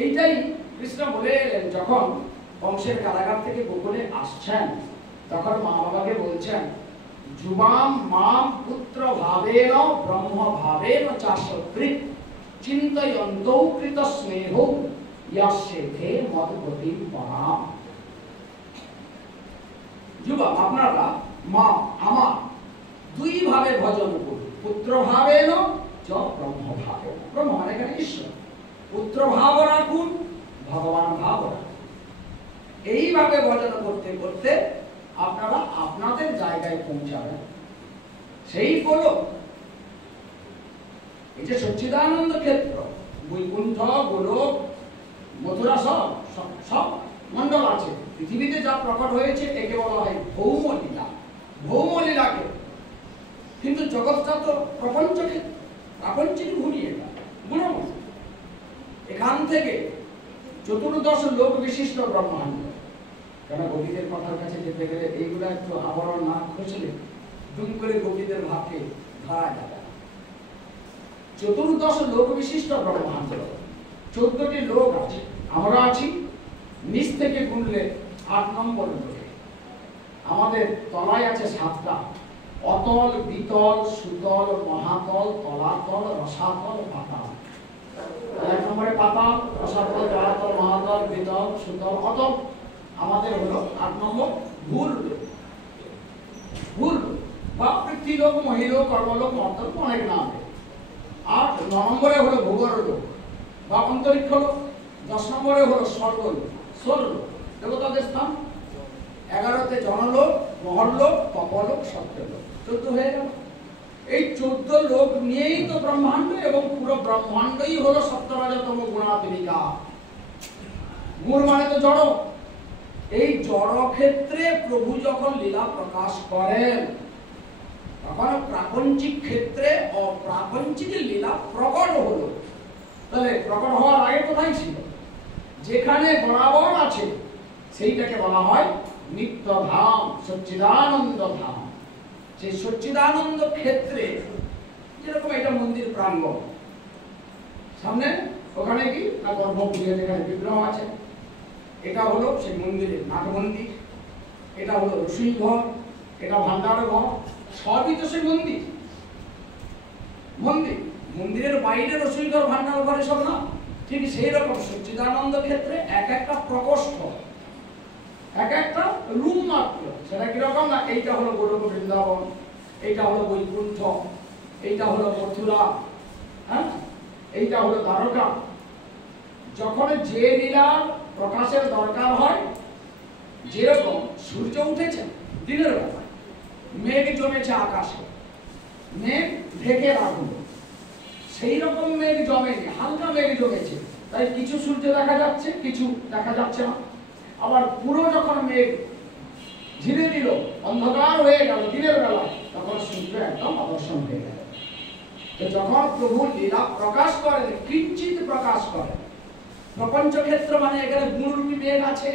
এইটাই কৃষ্ণ বলে এলেন। যখন কংসের কারাগার থেকে গোকুলে আসছেন, তখন মা বাবাকে বলছেন, যুবাম মাম পুত্র ভাবেন ব্রহ্ম ভাবেন চাষকৃত চিন্তয়ন্তৌ কৃত স্নেহ ইয়াসেথে মদগতি পরাম। যুবা, আপনারা মা আমার দুই ভাবে ভজন করুন, পুত্র ভাবেন চ ব্রহ্ম ভাবেন। ব্রহ্ম মানে এখানে ঈশ্বর। পুত্র ভাব রাখুন, ভগবান ভাব রাখুন। এইভাবে ভজন করতে করতে আপনারা আপনাদের জায়গায় পৌঁছাবে। সেই গোলক, এই যে সচ্চিদানন্দ ক্ষেত্র, বৈকুণ্ঠ, গোলক, মথুরা, সব সব মন্ডল আছে। পৃথিবীতে যা প্রকট হয়েছে একে বলা হয় ভৌম লীলা, ভৌম লীলাকে। কিন্তু জগৎটা তো প্রপঞ্চকে, প্রাপঞ্চিক ভূমি, এটা গুণময়। এখান থেকে চতুর্দশ লোক বিশিষ্ট ব্রহ্মাণ্ড, কেন গোপীদের কথার কাছে যেতে গেলে এইগুলা একটু আবরণ না খুঁজলে দুম করে গোপীদের ভাবকে ধরা যাবে। চতুর্দশ লোক বিশিষ্ট ব্রহ্মাণ্ড, 14টি লোক আছে। আমরা আছি নিচ থেকে গুনলে 8 নম্বর লোকে। আমাদের তলায় আছে 7টা, অতল, বিতল, সুতল, মহাতল, তলাতল, রসাতল, পাতাল। 1 নম্বরে পাতাল, রসাতল, তলাতল, মহাতল, বিতল, সুতল, অতল। আমাদের হলো 8 নম্বর ভূলোক। ভূলোক বা পৃথ্বীলোক, মহিলোক, কর্মলোক, মর্তলোক, অনেক নাম। আর 9 নম্বরে হলো ভূগর্ভলোক বা অন্তরিক্ষ লোক। 10 নম্বরে হলো স্বর্গলোক, স্বর্গলোক, দেবতাদের স্থান। 11তে জনলোক, মহরলোক, তপলোক, সত্যলোক। 14 হয়ে গেল। এই 14 লোক নিয়েই তো ব্রহ্মাণ্ড, এবং পুরো ব্রহ্মাণ্ডই হলো সপ্তরাজতম গুণাত্মিকা। গুণ মানে তো জড়। এই জড় ক্ষেত্রে প্রভু যখন লীলা প্রকাশ করেন, তখন প্রাপঞ্চিক ক্ষেত্রে অপ্রাপঞ্চিক লীলা প্রকট হলো। তাহলে প্রকট হওয়ার আগে কোথায় ছিল? যেখানে বরাবর আছে সেইটাকে বলা হয় নিত্যধাম, সচ্চিদানন্দ ধাম। সেই সচ্চিদানন্দ ক্ষেত্রে, যেরকম এটা মন্দির প্রাঙ্গণ, সামনে ওখানে কি না গর্ভগৃহে যেখানে বিগ্রহ আছে, এটা হলো সেই মন্দিরের নাট মন্দির, এটা হলো রসুই ঘর, এটা ভান্ডার ঘর, সবই তো সেই মন্দির। মন্দির, মন্দিরের বাইরে রসুই ঘর, ভান্ডার ঘর এসব না। ঠিক সেই রকম সচ্চিদানন্দ ক্ষেত্রে এক একটা প্রকোষ্ঠ, এক একটা রুম মাত্র। সেটা কিরকম না, এইটা হলো গোলক বৃন্দাবন, এইটা হলো বৈকুণ্ঠ, এইটা হলো মথুরা, হ্যাঁ, এইটা হলো দ্বারকা। যখন যে লীলার প্রকাশের দরকার হয়, যেরকম সূর্য উঠেছে দিনের বেলা, মেঘ জমেছে আকাশে, মেঘ ঢেকে রাখলো, সেই রকম মেঘ জমেনি, হালকা মেঘ জমেছে, তাই কিছু সূর্য দেখা যাচ্ছে, কিছু দেখা যাচ্ছে না। আবার পুরো যখন মেঘ ঝিরে দিল, অন্ধকার হয়ে গেল দিনের বেলা, তখন সূর্য একদম অদর্শন হয়ে গেল। যখন প্রভু লীলা প্রকাশ করেন, কিঞ্চিত প্রকাশ করেন, প্রপঞ্চ ক্ষেত্র মানে এখানে গুণরূপী মেঘ আছে,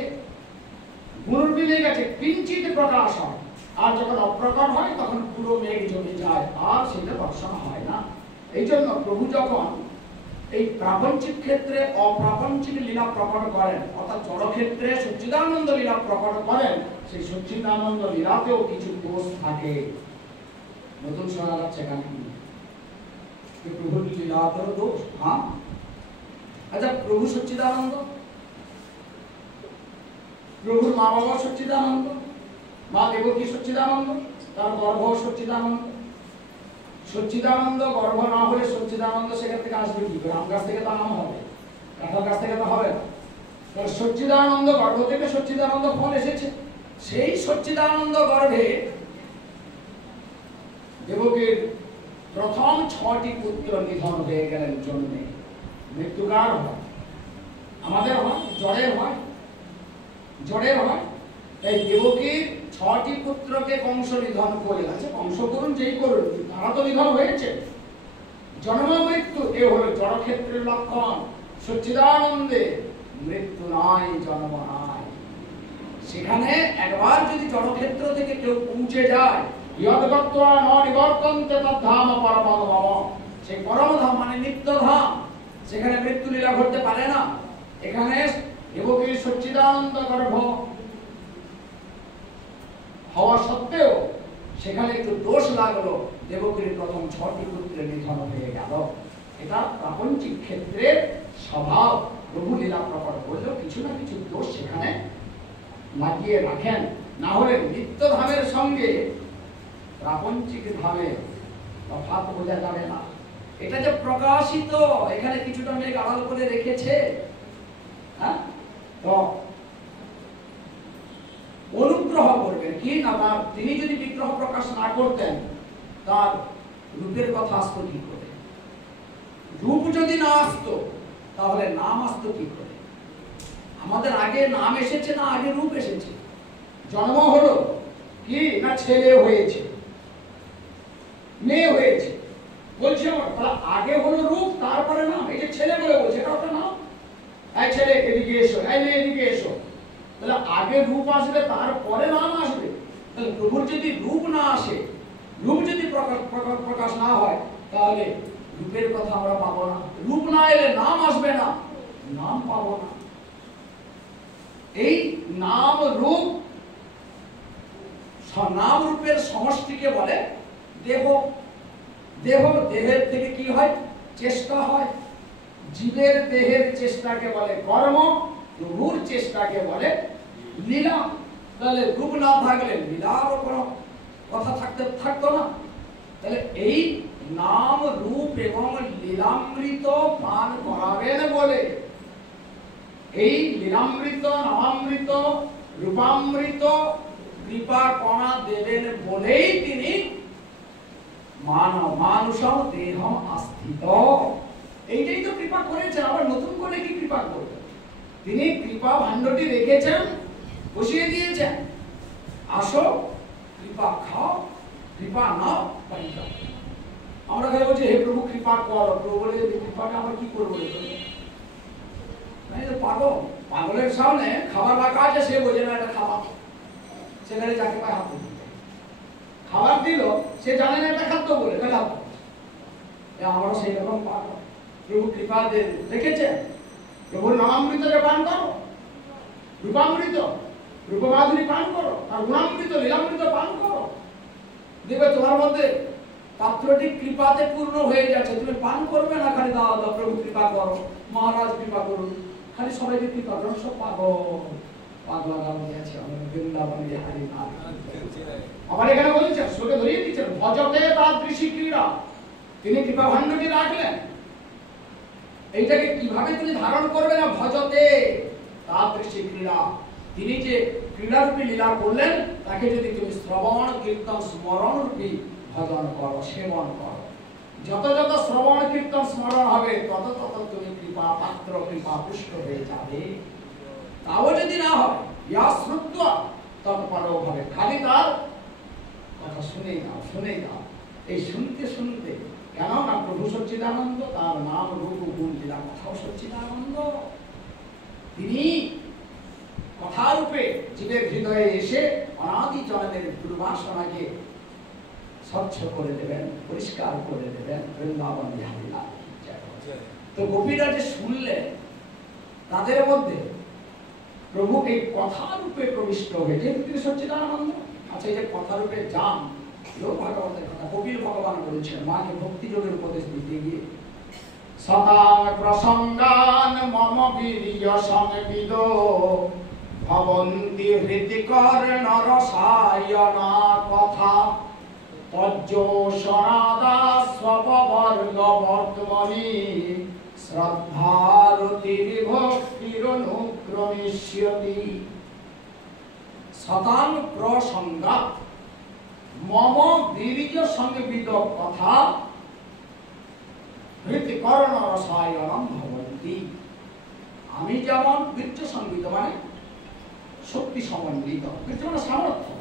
গুণরূপী মেঘ আছে, কিঞ্চিত প্রকাশ হয়। আর যখন অপ্রকট হয় তখন পুরো মেঘ জমে যায়, আর সেটা দর্শন হয় না। এই জন্য প্রভু যখন এই প্রাপঞ্চিক ক্ষেত্রে অপ্রাপঞ্চিক লীলা প্রকট করেন, অর্থাৎ জড় ক্ষেত্রে সচ্চিদানন্দ লীলা প্রকট করেন, সেই সচ্চিদানন্দ লীলাতেও কিছু দোষ থাকে। নতুন শোনা যাচ্ছে কেন প্রভুর লীলাতেও দোষ? হ্যাঁ, আচ্ছা, প্রভু সচ্চিদানন্দ, প্রভুর মা বাবা সচ্চিদানন্দ, মা দেবকী সচ্চিদানন্দ, তার গর্ভ সচ্চিদানন্দ। সচ্চিদানন্দ গর্ভ না হলে সচ্চিদানন্দ সেখান থেকে আসবে কি করে? আম গাছ থেকে তো আম হবে, কাঁঠাল গাছ থেকে তো হবে না। সচ্চিদানন্দ গর্ভ থেকে সচ্চিদানন্দ ফল এসেছে। সেই সচ্চিদানন্দ গর্ভে দেবকীর প্রথম 6টি পুত্র নিধন হয়ে গেলেন জন্মে। মৃত্যুকার হয়, আমাদের হয়, জড়ের হয়, জড়ের হয়। এই দেবকীর 6টি পুত্রকে কংস নিধন করে গেছে। কংস করুন, যেই করুন, তারা তো নিধন হয়েছে। জন্ম মৃত্যু এ হলো জড়ক্ষেত্রের লক্ষণ। সচ্চিদানন্দে মৃত্যু নাই, জন্ম নাই। সেখানে একবার যদি জড়ক্ষেত্র থেকে কেউ পৌঁছে যায়, ইয়দ্গত্বা ন নিবর্তন্তে তদ্ধাম পরমং মম, সেই পরমধাম মানে নিত্যধাম, সেখানে মৃত্যু লীলা ঘটতে পারে না। এখানে দেবকীর সচ্চিদানন্দ গর্ভ হওয়া সত্ত্বেও সেখানে একটু দোষ লাগলো, দেবকীর প্রথম 6টি পুত্রের নিধন হয়ে গেল। এটা প্রাপঞ্চিক ক্ষেত্রের স্বভাব। প্রভু লীলা প্রকট করলেও কিছু না কিছু দোষ সেখানে লাগিয়ে রাখেন, না হলে নিত্যধামের সঙ্গে প্রাপঞ্চিক ধামে তফাৎ বোঝা যাবে না। এটা যে প্রকাশিত, এখানে কিছুটা মেঘ আড়াল করে রেখেছে, হ্যাঁ, তো অনুগ্রহ করবেন কি না, তিনি যদি বিগ্রহ প্রকাশ না করতেন তার রূপের কথা আসতো কি করে? রূপ যদি না আসতো তাহলে নাম আসতো কি করে? আমাদের আগে নাম এসেছে না আগে রূপ এসেছে? জন্ম হলো কি না ছেলে হয়েছে, মেয়ে হয়েছে, বলছি আমার তাহলে আগে হলো রূপ তারপরে নাম। এই যে ছেলে বলে বলছে এটা একটা নাম, এই ছেলে এদিকে এসো, এই মেয়ে এদিকে এসো, তাহলে আগে রূপ আসবে তারপরে নাম আসবে। তাহলে প্রভুর যদি রূপ না আসে, রূপ যদি প্রকাশ না হয়, তাহলে রূপের কথা আমরা পাবো না। রূপ না এলে নাম আসবে না, নাম পাবো না। এই নাম রূপ, নাম রূপের সমষ্টিকে বলে দেহ। দেহের থেকে কি হয়? চেষ্টা হয়। জীবের দেহের চেষ্টাকে বলে কর্ম, প্রভুর চেষ্টাকে বলে লীলা। তাহলে রূপ না থাকলে লীলারও কোনো কথা থাকতো না। তাহলে এই নাম রূপ এবং লীলামৃত পান করাবেন বলে, এই লীলামৃত, নামামৃত, রূপামৃত কৃপা কণা দেবেন বলেই তিনি মানুষম দেহম আস্থিত, এইটাই তো কৃপা করেছেন। আবার নতুন করে কি কৃপা করবেন? তিনি কৃপা ভাণ্ডটি রেখেছেন, বসিয়ে দিয়েছেন, আসো কৃপা খাও, কৃপা নাও, আমরা খালি বলছি হে প্রভু কৃপা করো। প্রভু বলে কৃপাটা আমরা কি করবো? পাগল, পাগলের সামনে খাবার রাখা আছে, সে বোঝে না এটা খাবার, সেখানে যাকে পায় হাত দিতে খাবার দিল, সে জানে না এটা খাদ্য বলে খেলা। আমরা সেই রকম পাগল। প্রভু কৃপা রেখেছেন, প্রভুর নামামৃত পান করো, রূপামৃত রূপমাধুরী পান করো, আর গুণামৃত লীলামৃত পান করো, দেখবে তোমার মধ্যে পাত্রটি কৃপাতে পূর্ণ হয়ে যাচ্ছে। তুমি পান করবে না খালি দাও দাও প্রভু কৃপা করো, মহারাজ কৃপা করুন, খালি সবাইকে কৃপা করুন। সব পাগল, পাগলা গামে আছে আমাদের বৃন্দাবন বিহারী নাম। আমার এখানে বলছেন, শ্লোকে ধরিয়ে দিচ্ছেন, ভজতে তাদৃশী ক্রীড়া। তিনি কৃপা ভাণ্ডটি রাখলেন। এইটাকে কিভাবে তুমি ধারণ করবে না? ভজতে তাদৃশী ক্রীড়া। তিনি যে ক্রীড়ারূপী লীলা করলেন, তাকে যদি তুমি শ্রবণ কীর্তন স্মরণ রূপী ভজন করো, সেবন করো, যত যত শ্রবণ কীর্তন স্মরণ হবে তত তত তুমি কৃপা পাত্র, কৃপা পুষ্ট হয়ে যাবে। তাও যদি না হয়, ইয়া শ্রুত্বা তৎপরও হবে, খালি তার কথা শুনেই দাও, শুনেই দাও। এই শুনতে শুনতে, কেন না প্রভু সচ্চিদানন্দ, তার নাম রূপ গুণ লীলা কথাও সচ্চিদানন্দ। তিনি কথারূপে জীবের হৃদয়ে এসে অনাদি জন্মের দুর্বাসনাকে স্বচ্ছ করে দেবেন, পরিষ্কার করে দেবেন। বৃন্দাবন বিহারী লাল। তো গোপীরা যে শুনলেন, তাদের মধ্যে প্রভু এই কথারূপে প্রবিষ্ট হয়ে, যেহেতু তিনি সচ্চিদানন্দ, আচ্ছা এই যে কথারূপে যান, লোক ভাগবতের কথা কপিল ভগবান বলেছেন মাকে ভক্তি যোগের উপদেশ দিতে গিয়ে, সতাং প্রসঙ্গান মম বীর্য সংবিদ ভবন্তি হৃতিকর নরসায়না কথা তজ্জোষণাদা স্বপবর্গ বর্তমনি শ্রদ্ধারতির ভক্তিরনুক্রমিষ্যতি। শতাং প্রসঙ্গাৎ মম বীর্য সংবিদ কথা হৃতিকর্ণ রসায়নম ভবন্তি। আমি যেমন বীর্য সংবিদ মানে শক্তি সমন্বিত, বীর্য মানে সামর্থ্য,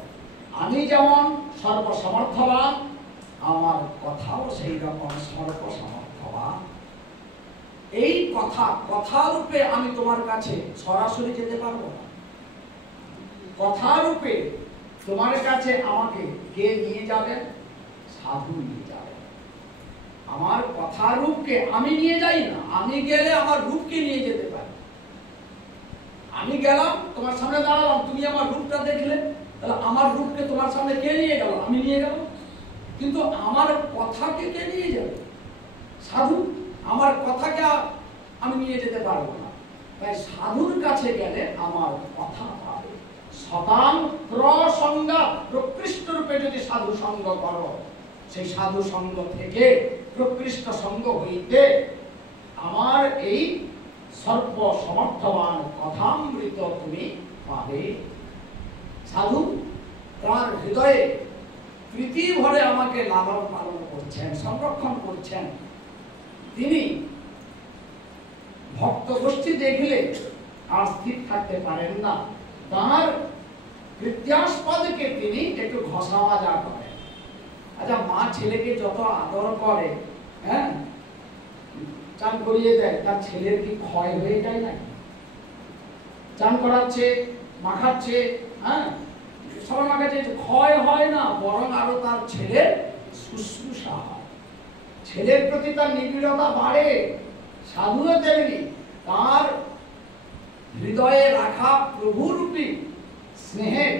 আমি যেমন সর্বসমর্থবান, আমার কথাও সেই রকম সর্বসমর্থবান। এই কথারূপে আমি তোমার কাছে সরাসরি যেতে পারবো না। কথারূপে তোমার কাছে আমাকে কে নিয়ে যাবেন? সাধু নিয়ে যাবেন। আমার কথার রূপকে আমি নিয়ে যাই না, আমি গেলে আমার রূপকে নিয়ে যেতে পারি। আমি গেলাম, তোমার সামনে দাঁড়ালাম, তুমি আমার রূপটা দেখলে, তাহলে আমার রূপকে তোমার সামনে কে নিয়ে গেল? আমি নিয়ে গেলাম। কিন্তু আমার কথাকে কে নিয়ে যাবে? সাধু। আমার কথাকে আমি নিয়ে যেতে পারবো না, তাই সাধুর কাছে গেলে আমার কথা পাবে। শতাং প্রসঙ্গা, প্রকৃষ্ট রূপে যদি সাধু সঙ্গ করো, সেই সাধু সঙ্গ থেকে প্রকৃষ্ট সঙ্গ হইতে আমার এই সর্ব সমর্থবান কথামৃত তুমি পাবে। সাধু তার হৃদয়ে প্রীতি ভরে আমাকে লালন পালন করছেন, সংরক্ষণ করছেন। তিনি ভক্ত গোষ্ঠী দেখলে আর স্থির থাকতে পারেন না, তার কৃত্যাস্পদকে তিনি একটু ঘষা মাজা করেন। আচ্ছা, মা ছেলেকে যত আদর করে, হ্যাঁ, চান করিয়ে দেয়, তার ছেলের কি ক্ষয় হয়ে যায় না? চান করাচ্ছে, মাখাচ্ছে, হ্যাঁ, সবার মাখাচ্ছে, ক্ষয় হয় না, বরং আরো তার ছেলের শুশ্রূষা হয়, ছেলের প্রতি তার নিবিড়তা বাড়ে। সাধুও তেমনি তার হৃদয়ে রাখা প্রভুরূপী স্নেহের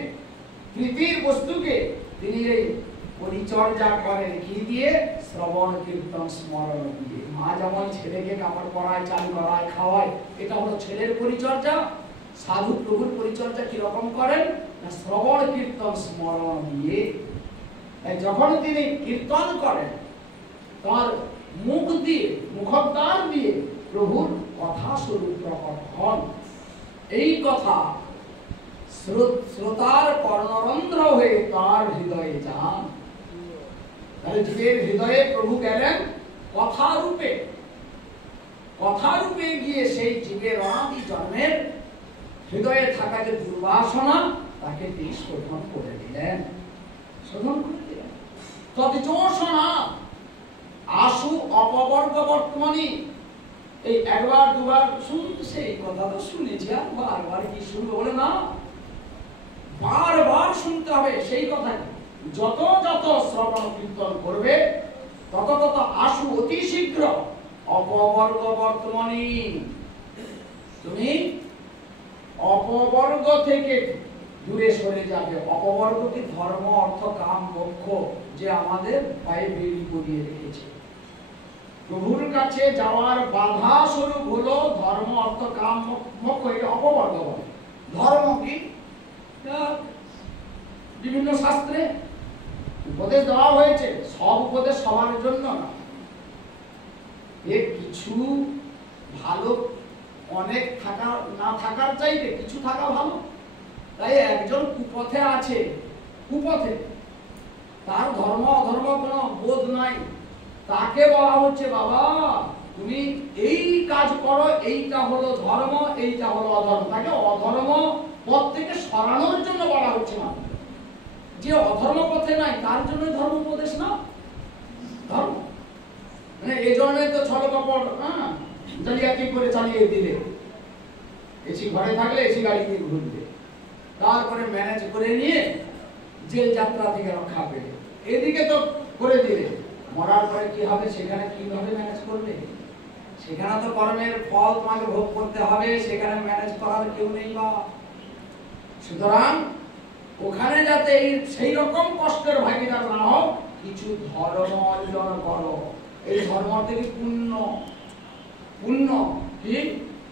প্রীতির বস্তুকে তিনি এই পরিচর্যা করেন কি দিয়ে? শ্রবণ কীর্তন স্মরণ দিয়ে। মা যেমন ছেলেকে কাপড় পরায়, চান করায়, খাওয়ায়, এটা হলো ছেলের পরিচর্যা। সাধু প্রভুর পরিচর্যা কিরকম করেন? না শ্রবণ কীর্তন স্মরণ দিয়ে। যখন তিনি কীর্তন করেন, তার মুখ দিয়ে, মুখদ্বার দিয়ে প্রভুর কথা স্বরূপ প্রকট হন। এই কথা শ্রোতার কর্ণরন্ধ্র হয়ে তার হৃদয়ে যান। তাহলে জীবের হৃদয়ে প্রভু গেলেন কথা রূপে, কথা রূপে গিয়ে সেই জীবের অনাদি জন্মের হৃদয়ে থাকা যে দুর্বাসনা, তাকে তিনি শোধন করে দিলেন, শোধন করে দিলেন। তদ্যোষণা আশু অপবর্গ বর্তমানে। এই একবার দুবার শুনতে, সেই কথা তো শুনেছি, আর বারবার কি শুনবো বলে না, বারবার শুনতে হবে সেই কথা। যত যত শ্রবণ কীর্তন করবে, তত তত আশু অতি শীঘ্র অপবর্গ বর্তমানে। তুমি অপবর্গ থেকে দূরে সরে যাবে। অপবর্গ কি? ধর্ম, অর্থ, কাম, মোক্ষ, যে আমাদের পায়ে বেড়ি করিয়ে রেখেছে। প্রভুর কাছে যাওয়ার বাধা স্বরূপ হলো ধর্ম, অর্থ, কাম, মোক্ষ, এটা অপবর্গ বলে। ধর্ম কি? বিভিন্ন শাস্ত্রে উপদেশ দেওয়া হয়েছে, সব উপদেশ সবার জন্য না। এর কিছু ভালো, অনেক থাকা না থাকার চাইতে কিছু থাকা ভালো। তাই একজন কুপথে আছে, কুপথে, তার ধর্ম অধর্ম কোনো বোধ নাই, তাকে বলা হচ্ছে বাবা তুমি এই কাজ করো, এইটা হলো ধর্ম, এইটা হলো অধর্ম। তাকে অধর্ম পথ থেকে সরানোর জন্য বলা হচ্ছে না। যে অধর্ম পথে নাই তার জন্য ধর্ম উপদেশ না, ধর্ম মানে এই জন্যই তো ছল কপট, হ্যাঁ, জালিয়াতি করে চালিয়ে দিলে। এসি ঘরে থাকলে এসি গাড়ি দিয়ে ঘুরবে, তারপরে ম্যানেজ করে নিয়ে জেল যাত্রা থেকে রক্ষা পেলে। এদিকে তো করে দিলে, মরার পরে কি হবে, সেখানে কিভাবে ম্যানেজ করবে? সেখানে তো কর্মের ফল তোমাকে ভোগ করতে হবে, সেখানে ম্যানেজ করার কেউ নেই। বা সুতরাং ওখানে যাতে সেই রকম কষ্টের ভাগিদার না হোক, কিছু ধর্ম অর্জন করো। এই ধর্ম থেকে পুণ্য, পুণ্য কি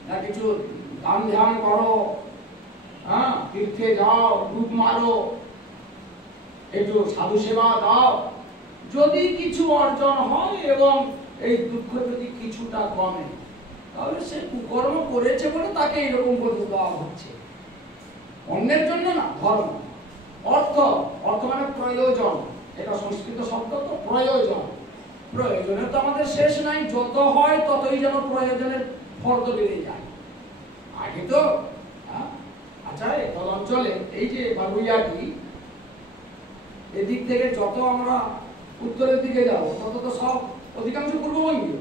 না, কিছু দান ধ্যান করো, হ্যাঁ, তীর্থে যাও, ডুব মারো, একটু সাধু সেবা দাও। যদি কিছু অর্জন হয় এবং এই দুঃখ যদি কিছুটা কমে, তাহলে সে কুকর্ম করেছে বলে তাকে এরকম উপদেশ দেওয়া হচ্ছে, অন্যের জন্য না। ধর্ম, অর্থ, অর্থ মানে প্রয়োজন, এটা সংস্কৃত শব্দ তো, প্রয়োজন। প্রয়োজনের তো আমাদের শেষ নাই, যত হয় ততই যেন প্রয়োজনের ফর্দ বেড়ে যায়। আগে তো আচ্ছা, এই অঞ্চলে এই যে বাগুইয়াটি, এদিক থেকে যত আমরা উত্তরের দিকে যাব, তত তো সব অধিকাংশ পূর্ববঙ্গীয়,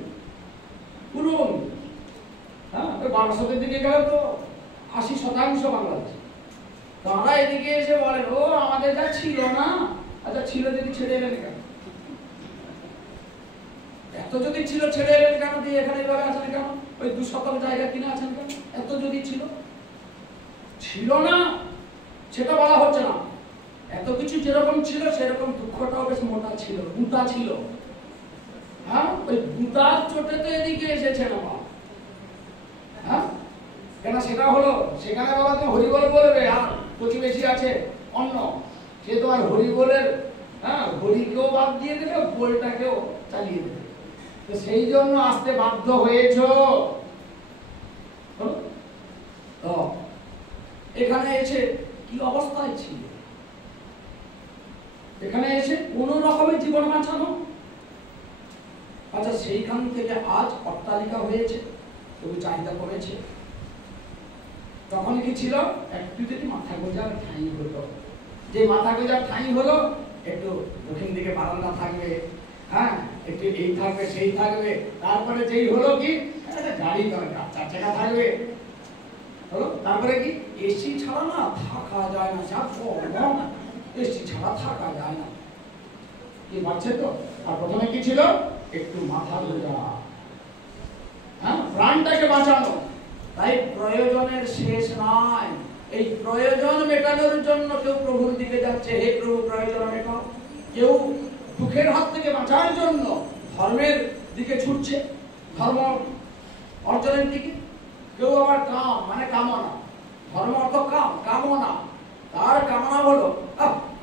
পূর্ববঙ্গীয়। হ্যাঁ, বারাসতের দিকে গেলে তো 80% বাংলাদেশ। তারা এদিকে এসে বলেন, ও আমাদের যা ছিল না। আচ্ছা, ছিল যদি ছেড়ে এলেন কেন? এত যদি ছিল ছেড়ে এলেন কেন? দিয়ে এখানে এভাবে আছেন কেন? ওই 2 শতক জায়গা কিনে আছেন কেন? এত যদি ছিল, ছিল না সেটা বলা হচ্ছে না। এত কিছু যেরকম ছিল সেরকম দুঃখটাও বেশ মোটা ছিল, গুঁতা ছিল। হ্যাঁ, ওই গুঁতার চোটে তো এদিকে এসেছে না। হ্যাঁ, কেন? সেটা হলো সেখানে বাবা তুমি হরিবল বলবে, আর প্রতিবেশী আছে অন্য, সে তোমার হরিবলের, হ্যাঁ, হরিকেও বাদ দিয়ে দেবে, বলটাকেও চালিয়ে দেবে। তো সেই জন্য আসতে বাধ্য হয়েছ। তো এখানে এসে কি অবস্থায় ছিল, এখানে এসে কোন রকমের জীবন বাঁচানো। আচ্ছা, সেইখান থেকে আজ অট্টালিকা হয়েছে, তবু চাহিদা কমেছে। তখন কি ছিল? একটু যদি মাথা গোজার ঠাঁই হলো, যে মাথা গোজার ঠাঁই হলো, একটু দক্ষিণ দিকে বারান্দা থাকবে, হ্যাঁ, একটু এই থাকবে সেই থাকবে, তারপরে যেই হলো কি একটা গাড়ি দরকার, 4 চাকা থাকবে, হলো। তারপরে কি এসি ছাড়া না থাকা যায় না, যা গরম, এসি ছাড়া থাকা যায় না, কি পাচ্ছে তো। আর প্রথমে কি ছিল? একটু মাথা গোজা, হ্যাঁ, প্রাণটাকে বাঁচানো। তাই প্রয়োজনের শেষ নাই। এই প্রয়োজন মেটানোর জন্য কেউ প্রভুর দিকে যাচ্ছে, হে প্রভু প্রয়োজন মেটাও। কেউ দুঃখের হাত থেকে বাঁচার জন্য ধর্মের দিকে ছুটছে, ধর্ম অর্জনের দিকে। কেউ আবার কাম মানে কামনা, ধর্ম অর্থ কাম, কামনা। তার কামনা হলো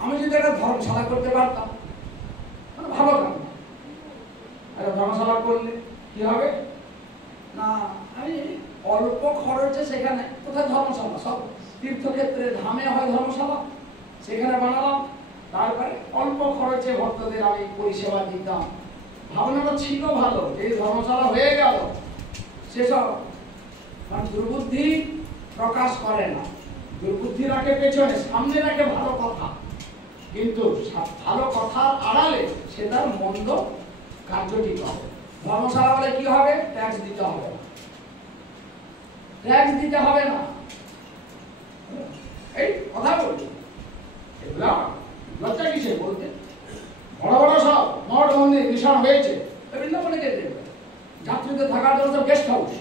আমি যদি একটা ধর্মশালা করতে পারতাম, মানে ভালো কাম। একটা ধর্মশালা করলে কি হবে না, আমি অল্প খরচে সেখানে, কোথায় ধর্মশালা, সব তীর্থক্ষেত্রে ধামে হয় ধর্মশালা, সেখানে বানালাম, তারপরে অল্প খরচে ভক্তদের আমি পরিষেবা দিতাম। ভাবনাটা ছিল ভালো, যে ধর্মশালা হয়ে গেল সেসব মানে দুর্বুদ্ধি প্রকাশ করে না, দুর্বুদ্ধি রাখে পেছনে, সামনে রাখে ভালো কথা, কিন্তু ভালো কথার আড়ালে সে তার মন্দ কার্যটি হবে। ধর্মশালা বলে কি হবে? ট্যাক্স দিতে হবে না, ট্যাক্স দিতে হবে না, এই কথা বলছি। এগুলা লজ্জা কিসে বলতে? বড় বড় সব মঠ মন্দির মিশন হয়েছে, বৃন্দাবনে কে দেখবে? যাত্রীদের থাকার জন্য সব গেস্ট হাউস।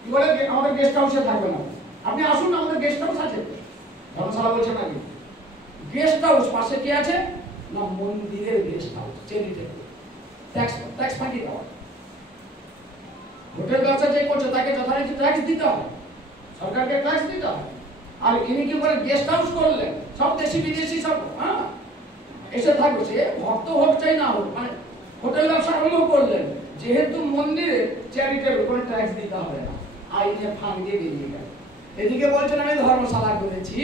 কি বলে আমাদের গেস্ট হাউসে থাকবে না, আপনি আসুন, আমাদের গেস্ট হাউস আছে। ধর্মশালা বলছে নাকি? গেস্ট হাউস পাশে কি আছে না? মন্দিরের গেস্ট হাউস, চ্যারিটেবল, ট্যাক্স ফাঁকি দেওয়া। হোটেল ব্যবসা যে করছে তাকে যথারীতি ট্যাক্স দিতে হবে, সরকারকে ট্যাক্স দিতে হবে। আর ইনি কি করে গেস্ট হাউস করলেন? সব দেশি বিদেশি সব এসে থাকবে, সে ভক্ত হোক চাই না হোক, মানে হোটেল ব্যবসা আরম্ভ করলেন, যেহেতু মন্দিরে চ্যারিটেবল, কোনো ট্যাক্স দিতে হবে না, আইনে ফাঁক দিয়ে বেরিয়ে গেল। এদিকে বলছেন আমি ধর্মশালা করেছি,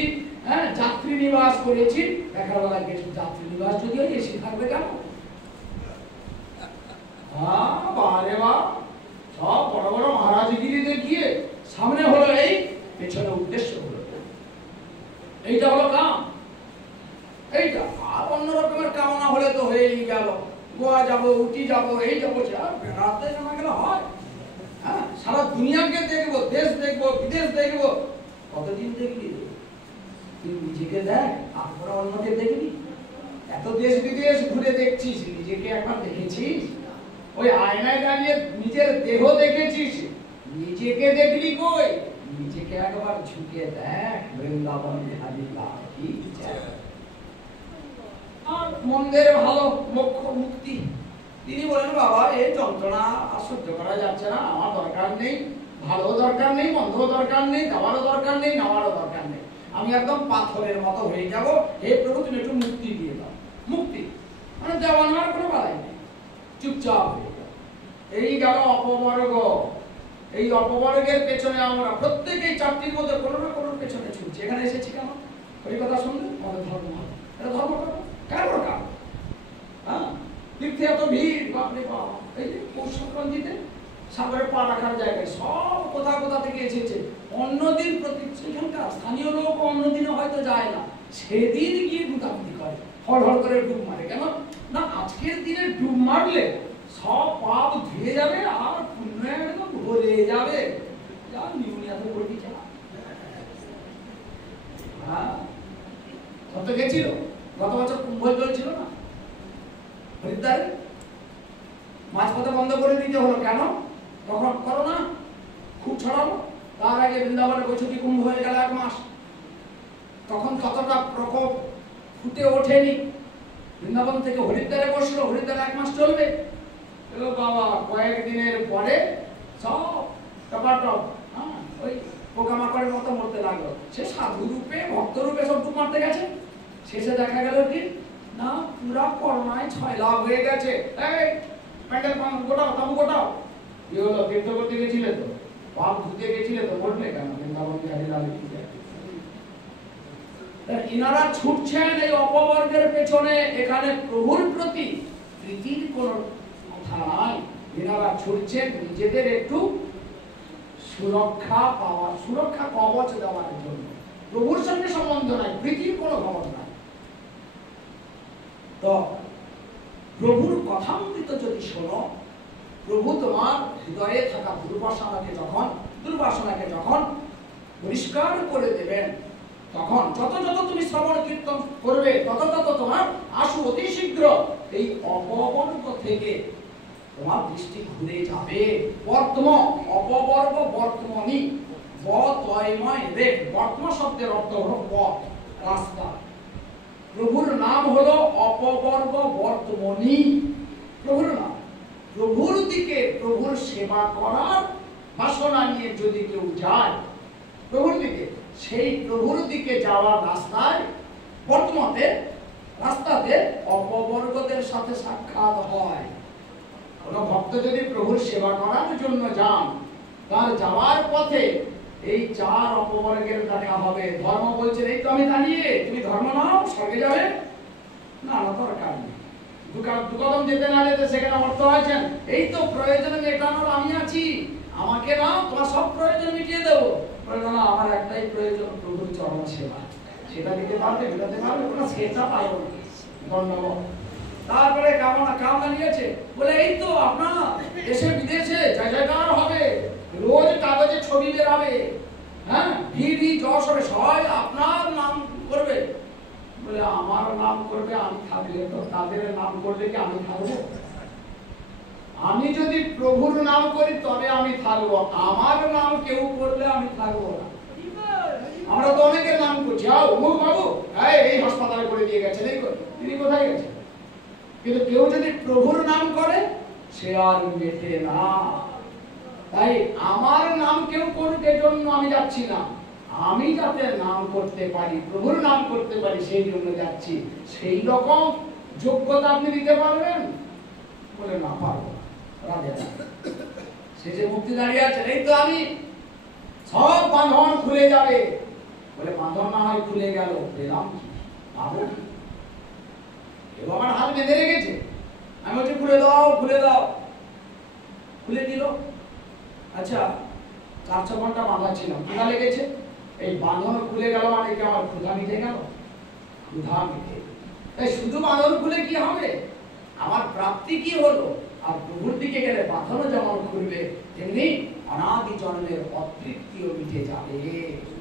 হ্যাঁ, যাত্রী নিবাস করেছি, দেখার বেলা গেস্ট যাত্রী নিবাস যদি হয় এসি থাকবে কেন? বারে বা সব বড় বড় মহারাজগিরিতে গিয়ে সামনে হলো এই, পেছনে উদ্দেশ্য হলো এইটা, হলো কাম এইটা। আর অন্য রকমের কামনা হলে তো হয়েই গেল, গোয়া যাবো, উটি যাবো, এই যাবো, বেড়াতে জানা গেলে হয়? হ্যাঁ, সারা দুনিয়াকে দেখবো, দেশ দেখবো, বিদেশ দেখবো, কতদিন দেখবি? তুই নিজেকে দেখ, তারপরে অন্যকে দেখবি। এত দেশ বিদেশ ঘুরে দেখছিস, নিজেকে একবার দেখেছিস? ওই আয়নায় দাঁড়িয়ে নিজের দেহ দেখেছিস, নিজেকে দেখলি কই? নিজেকে একবার ঝুঁকে দেখ, বৃন্দাবন বিহারী লাল কি জয়। আর মন্দের ভালো মোক্ষ মুক্তি। তিনি বলেন বাবা এই যন্ত্রণা আর সহ্য করা যাচ্ছে না, আমার দরকার নেই, ভালো দরকার নেই, মন্দ দরকার নেই, দেওয়ারও দরকার নেই, নেওয়ারও দরকার নেই, আমি একদম পাথরের মতো হয়ে যাব। হে প্রভু তুমি একটু মুক্তি দিয়ে দাও। মুক্তি মানে দেওয়া নেওয়ার কোনো বালাই নেই, চুপচাপ হয়ে যাও। এই গেল অপবর্গ। এই অপবর্গের পেছনে আমরা প্রত্যেকেই চারটির মধ্যে কোনো না কোনো পেছনে ছুটছি। এখানে এসেছি কেন? ওই কথা শুনলে আমাদের ধর্ম হবে, এটা ধর্ম করবো কারোর কারণ। হ্যাঁ, তীর্থে এত ভিড়, বাপরে বাপ। এই যে পৌষ সংক্রান্তিতে সাগরে পা রাখার জায়গায় সব কোথা কোথা থেকে এসেছে। অন্যদিন প্রতি সেখানকার স্থানীয় লোক অন্যদিনে হয়তো যায় না, সেদিন গিয়ে গুতাগুতি করে, হড় হড় করে ডুব মারে। কেন না? আজকের দিনে ডুব মারলে সব পাপ ধুয়ে যাবে আর পুণ্য একদম ভরে যাবে। যা নিউনিয়াতে পড়বি যা। হ্যাঁ, কত গেছিল গত বছর কুম্ভ চলছিল না হরিদ্বারে, মাঝপথে বন্ধ করে দিতে হলো কেন? তখন করোনা খুব ছড়ালো। তার আগে বৃন্দাবনে বৈশাখী কুম্ভ হয়ে গেল 1 মাস, তখন কতটা প্রকোপ ফুটে ওঠেনি। বৃন্দাবন থেকে হরিদ্বারে বসলো, হরিদ্বারে 1 মাস চলবে। এলো বাবা, কয়েকদিনের পরে সব টপাটপ, ওই পোকামাকড়ের মতো মরতে লাগলো। সে সাধু রূপে ভক্ত রূপে সব ডুব মারতে গেছে। শেষে দেখা গেল কি না, পুরা করোনায় 6 লাখ হয়ে গেছে। এই প্যান্ডেল গোটাও, তাবু গোটাও। কি হলো? তীর্থ করতে গেছিলে তো, পাপ ধুতে গেছিলে তো, মরলে কেন? বৃন্দাবন বিহারী লাল কি যায়? ইনারা ছুটছেন এই অপবর্গের পেছনে, এখানে প্রভুর প্রতি প্রীতির কোনো কথা নাই। ইনারা ছুটছেন নিজেদের একটু সুরক্ষা পাওয়ার, সুরক্ষা কবচ দেওয়ার জন্য। প্রভুর সঙ্গে সম্বন্ধ নাই, প্রীতির কোনো খবর নাই। তো প্রভুর কথামৃত যদি শোনো, প্রভু তোমার হৃদয়ে থাকা দুর্বাসনাকে যখন পরিষ্কার করে দেবেন, তখন যত যত তুমি শ্রবণ কীর্তন করবে, তত তত তোমার আশু অতি শীঘ্র এই অপবর্গ থেকে তোমার দৃষ্টি ঘুরে যাবে। অপবর্গ বর্তমানি, বর্তম শব্দের অর্থ হলো পথ, রাস্তা। প্রভুর নাম হলো অপবর্গ বর্তমানি, প্রভুর নাম। প্রভুর দিকে, প্রভুর সেবা করার বাসনা নিয়ে যদি কেউ যায় প্রভুর দিকে, সেই প্রভুর দিকে যাওয়ার রাস্তায় বর্তমানে রাস্তাতে অপবর্গদের সাথে সাক্ষাৎ হয়। কোন ভক্ত যদি প্রভুর সেবা করার জন্য যান, তার যাওয়ার পথে এই চার অপবর্গের দেখা হবে। ধর্ম বলছে এই তো আমি দাঁড়িয়ে, তুমি ধর্ম নাও, স্বর্গে যাবে না, না দরকার নেই। দু কদম যেতে না যেতে সেখানে অর্থ আছেন, এই তো প্রয়োজন মেটানোর আমি আছি, আমাকে নাও, তোমার সব প্রয়োজন মিটিয়ে দেবো। না, আমার একটাই প্রয়োজন, প্রভুর চরণ সেবা। সেটা দিতে পারবে, মেটাতে পারবে না, সেটা পাইব না, ধন্যবাদ। তারপরে কামনা নিয়েছে বলে এই তো আপনার দেশে বিদেশে জয় জয়কার হবে, রোজ কাগজে ছবি বেরাবে, হ্যাঁ, ভিড় যশ হবে, সবাই আপনার নাম করবে। বলে আমার নাম করবে আমি থাকলে তো তাদের নাম করলে কি আমি থাকবো? আমি যদি প্রভুর নাম করি তবে আমি থাকবো, আমার নাম কেউ করলে আমি থাকবো না। আমরা তো অনেকের নাম করছি, অমুক বাবু এই হাসপাতালে করে দিয়ে গেছেন, এই তিনি কোথায় গেছেন? কিন্তু কেউ যদি প্রভুর নাম করে সে আর মেটে না। তাই আমার নাম কেউ করুক এজন্য আমি যাচ্ছি না, আমি যাতে নাম করতে পারি, প্রভুর নাম করতে পারি, সেই জন্য যাচ্ছি। সেই রকম যোগ্যতা আপনি দিতে পারবেন? বলে না, পারবো না। সে যে মুক্তি দাঁড়িয়ে আছে, এই তো আমি সব বাঁধন খুলে যাবে। বলে বাঁধন না হয় খুলে গেল, পেলাম কি, পাবো কি? এবং আমার হাত বেঁধে রেখেছে, আমি বলছি খুলে দাও, খুলে দাও, খুলে দিল। আচ্ছা, 4-6 ঘন্টা বাঁধা ছিলাম, ক্ষুধা লেগেছে, এই বাঁধন খুলে গেল মানে কি আমার ক্ষুধা মিটে গেল? ক্ষুধা মিটে। তাই শুধু বাঁধন খুলে কি হবে, আমার প্রাপ্তি কি হলো? আর প্রভুর দিকে গেলে বাঁধনও যেমন খুলবে, তেমনি অনাদি জন্মের অতৃপ্তিও মিটে যাবে,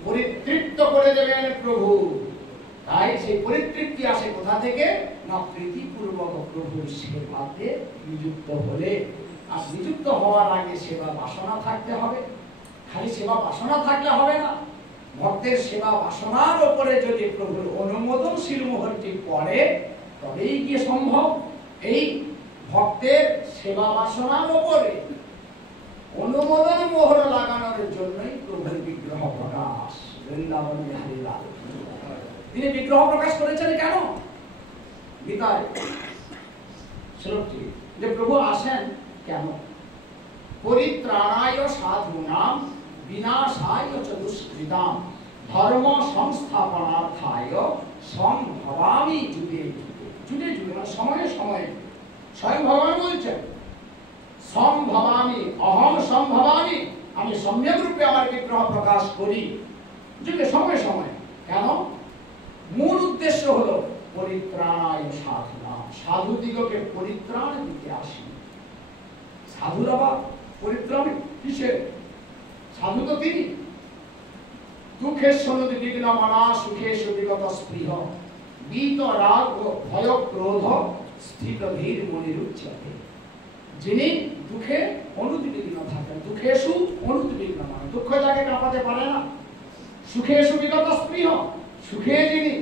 পরিতৃপ্ত করে দেবেন প্রভু। তাই সেই পরিতৃপ্তি আসে কোথা থেকে? না, প্রীতিপূর্বক প্রভুর সেবাতে নিযুক্ত হলে। আর নিযুক্ত হওয়ার আগে সেবা বাসনা থাকতে হবে। খালি সেবা বাসনা থাকলে হবে না, ভক্তের সেবা বাসনার উপরে যদি প্রভুর অনুমোদনশীল মোহরটি পড়ে তবেই গিয়ে সম্ভব। এই ভক্তের সেবা বাসনার উপরে অনুমোদন মোহর লাগানোর জন্যই প্রভুর বিগ্রহ প্রকাশ। বৃন্দাবন বিহারী লাল তিনি বিগ্রহ প্রকাশ করেছেন কেন? গীতায় শ্লোকটি যে প্রভু আসেন কেন? পরিত্রাণায় সাধূনাম বিনাশায় চ দুষ্কৃতাম ধর্ম সংস্থাপনার্থায় সম্ভবামি যুগে যুগে। যুগে যুগে মানে সময়ে সময়ে। স্বয়ং ভগবান বলছেন সম্ভবামি, অহম সম্ভবামি, আমি সম্যক রূপে আমার বিগ্রহ প্রকাশ করি যুগে সময়ে সময়ে। কেন? মূল উদ্দেশ্য হলো পরিত্রাণায় সাধূনাম, সাধুদিগকে পরিত্রাণ দিতে আসি। সাধুরা বা পরিত্রাণ কিসের? সাধু তো তিনি। দুঃখের সনদ বিঘ্ন মনা সুখেশ বিগত স্পৃহ বীত রাগ ভয় ক্রোধ স্থিত ধীর মনির উচ্চতে। যিনি দুঃখে অনুদ্বিগ্ন থাকেন, দুঃখেষু অনুদ্বিগ্ন মানে দুঃখ যাকে কাঁপাতে পারে না। সুখেষু বিগত স্পৃহ, সুখে যিনি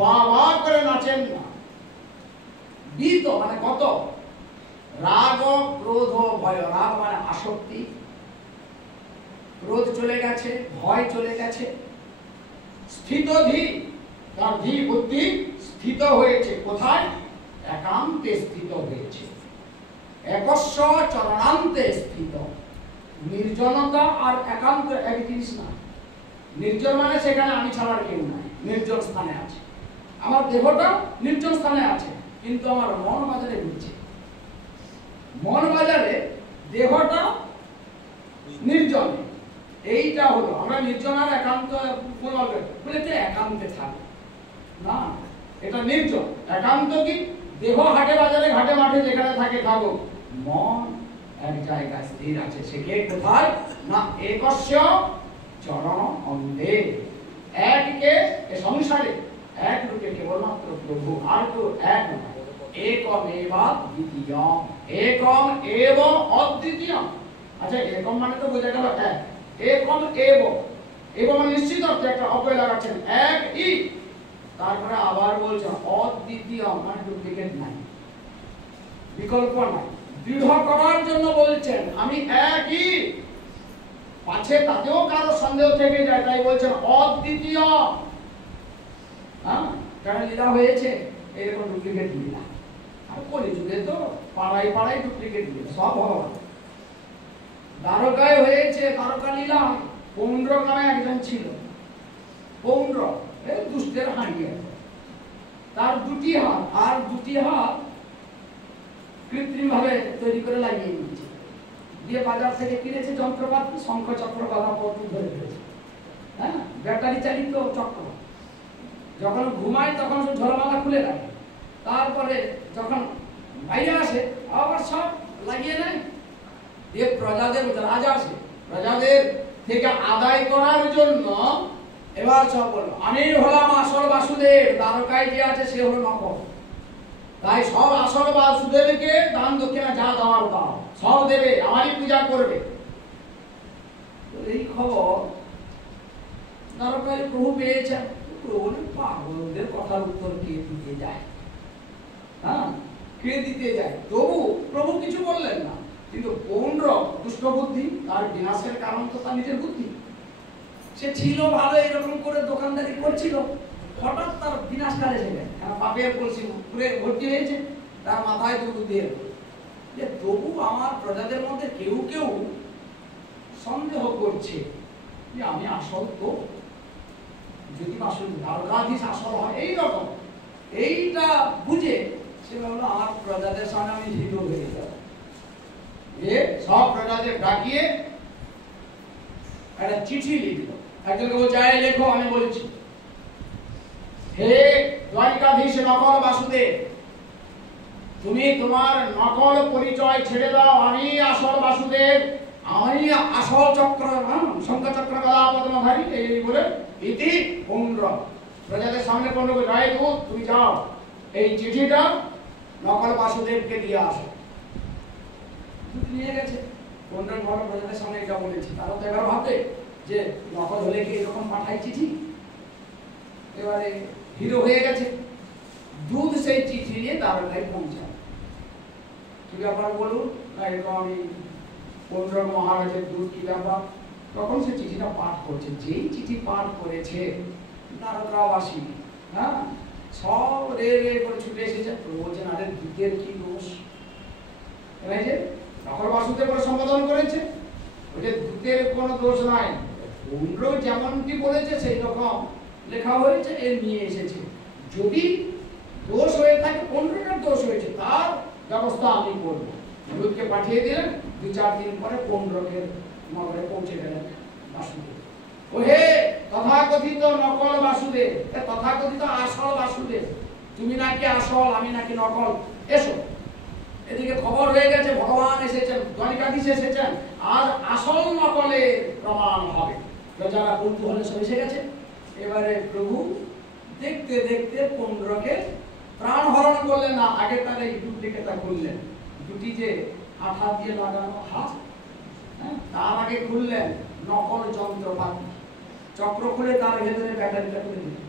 বাবা করে নাচেন না। বীত মানে কত? রাগ ক্রোধ ভয়। রাগ মানে আসক্তি, ক্রোধ চলে গেছে, ভয় চলে গেছে। স্থিত ধী, তার ধী বুদ্ধি স্থিত হয়েছে কোথায়? একান্তে স্থিত হয়েছে। একস্ব চরণান্তে স্থিত। নির্জনতা আর একান্ত এক জিনিস না। নির্জন মানে সেখানে আমি ছাড়ার কেউ নাই, নির্জন স্থানে আছে, আমার দেহটা নির্জন স্থানে আছে, কিন্তু আমার মন বাজারে ঘুরছে। মন বাজারে, দেহটা নির্জন। এইটা হলো আমরা নির্জন আর একান্ত বলে তো একান্তে থাকবে না, এটা নির্জন। একান্ত কি? দেহ হাটে বাজারে ঘাটে মাঠে যেখানে থাকে থাকুক, মন এক জায়গায় স্থির আছে। সে কে কোথায়? না একস্য চরণ অন্ধে। এককে এ সংসারে এক রূপে কেবলমাত্র প্রভু, আর তো এক নয়। একমেবা দ্বিতীয়ম, একম এবং অদ্বিতীয়ম। আচ্ছা, একম মানে তো বোঝা গেল এক, একম এবং মানে নিশ্চিত অর্থে একটা অপয় লাগাচ্ছেন, এক ই। তারপরে আবার বলছেন অদ্বিতীয়ম মানে ডুপ্লিকেট নাই, বিকল্প নাই। দৃঢ় করার জন্য বলছেন আমি একই, পাছে তাতেও কারো সন্দেহ থেকে যায়, তাই বলছেন অদ্বিতীয়। হ্যাঁ, কারণ লীলা হয়েছে এরকম ডুপ্লিকেট লীলা, আর কলিযুগে তো পাড়ায় পাড়ায় ডুপ্লিকেট লীলা, সব ভগবান। দ্বারকায় হয়েছে দ্বারকা লীলা। পৌন্ড্র নামে একজন ছিল, পৌন্ড্র দুষ্টের হাঁড়িয়ে, তার দুটি হাত, আর দুটি হাত কৃত্রিম ভাবে তৈরি করে লাগিয়ে নিয়েছে, দিয়ে বাজার থেকে কিনেছে যন্ত্রপাতি, শঙ্খ চক্র গদা পদ্ম ধরে ফেলেছে। হ্যাঁ, ব্যাটারি চালিত চক্র। যখন ঘুমায় তখন সব ঝোলামালা খুলে রাখে, তারপরে যখন বাইরে আসে আবার সব লাগিয়ে নেয়। দিয়ে প্রজাদের, রাজা আসে, প্রজাদের থেকে আদায় করার জন্য এবার সব বলল আমি হলাম আসল বাসুদেব, দ্বারকায় যে আছে সে হলো নকল। তাই সব আসল বাসুদেবকে দান দক্ষিণা যা দেওয়ার দাও সব দেবে, আমারই পূজা করবে। এই খবর দ্বারকায় প্রভু পেয়েছেন। প্রভু পাগলদের কথার উত্তর কে দিতে যায়? হ্যাঁ, কে দিতে যায়? তবু প্রভু কিছু বললেন না। কিন্তু পৌন্ড্র দুষ্ট বুদ্ধি, তার বিনাশের কারণ তো তার নিজের বুদ্ধি। সে ছিল ভালো, এরকম করে দোকানদারি করছিল, হঠাৎ তার বিনাশকাল এসে গেছে। কারণ পাপের কলসি পুরে ভর্তি হয়েছে, তার মাথায় দুর্বুদ্ধি এলো যে তবু আমার প্রজাদের মধ্যে কেউ কেউ সন্দেহ করছে যে আমি আসল, তো যদি আসল দ্বারকাধীশ আসল হয় এইরকম, এইটা বুঝে সে ভাবলো আমার প্রজাদের সামনে আমি হিরো হয়ে যাব। সব প্রজাদের ডাকিয়ে একটা চিঠি লিখল। একজনকে বলছে লেখো, আমি বলছি, হে দ্বারিকাধীশ নকল বাসুদেব, তুমি তোমার নকল পরিচয় ছেড়ে দাও, আমি আসল বাসুদেব, আমি আসল চক্র, শঙ্খ চক্র গদা পদ্মধারী। এই বলে ইতি পৌন্ড্র প্রজাদের সামনে পৌন্ড্র রায় দূত, তুমি যাও এই চিঠিটা নকল বাসুদেবকে দিয়ে আসো। নিয়ে গেছে পৌন্ড্র প্রজাদের সামনে এটা বলেছি। তারা তো এবার ভাববে যে নকল হলে কি এরকম পাঠাই চিঠি, এবারে হিরো হয়ে গেছে। দুধ সেই চিঠি নিয়ে দ্বারকায় পৌঁছায়। কি ব্যাপার বলুন? এরকম আমি পৌন্ড্র মহারাজের দুধ, কি ব্যাপার? তখন সে চিঠিটা পাঠ করছে। যেই চিঠি পাঠ করেছে দ্বারকাবাসী, হ্যাঁ, সব রে রে করে ছুটে এসেছে। বলছেন আরে দুধের কি দোষ? যে নকল বাসুদেব করে সম্বোধন করেছে, ওই যে দুধের কোনো দোষ নাই, পৌন্ড্র যেমনটি বলেছে সেই রকম লেখা হয়েছে, এ নিয়ে এসেছে। যদি দোষ হয়ে থাকে, পৌন্ড্রের দোষ হয়েছে, তার ব্যবস্থা আমি করবো। দুধকে পাঠিয়ে দিলেন। 2-4 দিন পরে পৌন্ড্রকে নগরে পৌঁছে গেলেন বাসুদেব। ও হে তথাকথিত নকল বাসুদেব, তথাকথিত আসল বাসুদেব, তুমি নাকি আসল, আমি নাকি নকল, এসো। এদিকে খবর হয়ে গেছে ভগবান এসেছেন, দ্বারিকাধীশ এসেছেন, আর আসল নকলের প্রমাণ হবে। যারা কৌতূহলে সব এসে গেছে। এবারে প্রভু দেখতে দেখতে পৌন্ড্রকে প্রাণ হরণ করলেন না, আগে তার এই ডুপ্লিকেটটা খুললেন। দুটি যে আঠা দিয়ে লাগানো হাত, তার আগে খুললেন নকল যন্ত্রপাতি, চক্র খুলে তার ভেতরে ব্যাটারিটা খুলে দিলেন।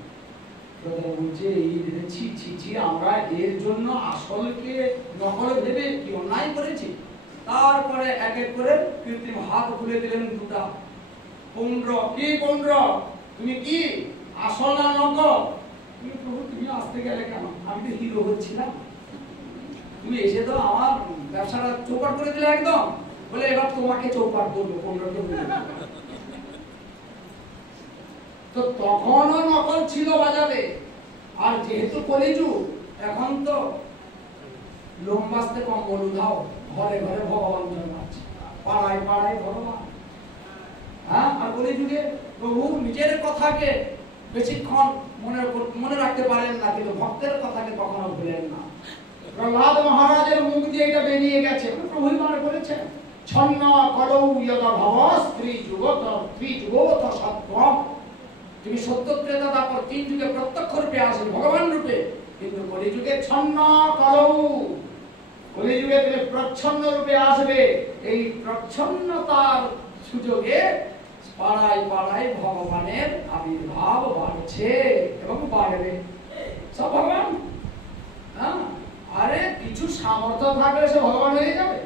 বলছে আমরা এর জন্য আসলকে নকল ভেবে কি অন্যায় করেছি। তারপরে এক এক করে কৃত্রিম হাত খুলে দিলেন দুটা। পৌন্ড্র, কি পৌন্ড্র, তুমি কি আসল না নকল? প্রভু তুমি আসতে গেলে কেন? আমি তো হিরো হচ্ছিলাম, তুমি এসে তো আমার ব্যবসাটা চৌপাট করে দিলে একদম। বলে এবার তোমাকে চৌপাট করবো। পৌন্ড্রকে তো তখনও নকল ছিল বাজারে। আর যেহেতু কলিযুগ, এখন তো লোমবাসতে কম্বল উধাও, ঘরে ঘরে ভগবান জন্মাচ্ছে, পাড়ায় পাড়ায় ভগবান। হ্যাঁ, আর কলিযুগে প্রভু নিজের কথাকে বেশিক্ষণ মনে রাখতে পারেন না, কিন্তু ভক্তের কথাকে কখনো ভুলেন না। প্রহ্লাদ মহারাজের মুখ দিয়ে এটা বেরিয়ে গেছে, প্রভুই মনে করেছেন, ছন্ন কলৌ ইয়দা ভব ত্রিযুগত সত্ত্বম। তুমি সত্য ত্রেতা তারপর 3 যুগে প্রত্যক্ষ রূপে আসেন, ভগবান রূপে, কিন্তু কলিযুগে ছন্ন কলৌ, কলিযুগে তুমি প্রচ্ছন্ন রূপে আসবে। এই প্রচ্ছন্নতার সুযোগে পাড়ায় পাড়ায় ভগবানের আবির্ভাব বাড়ছে এবং বাড়বে। সব ভগবান। হ্যাঁ, আরে কিছু সামর্থ্য থাকলে সে ভগবান হয়ে যাবে।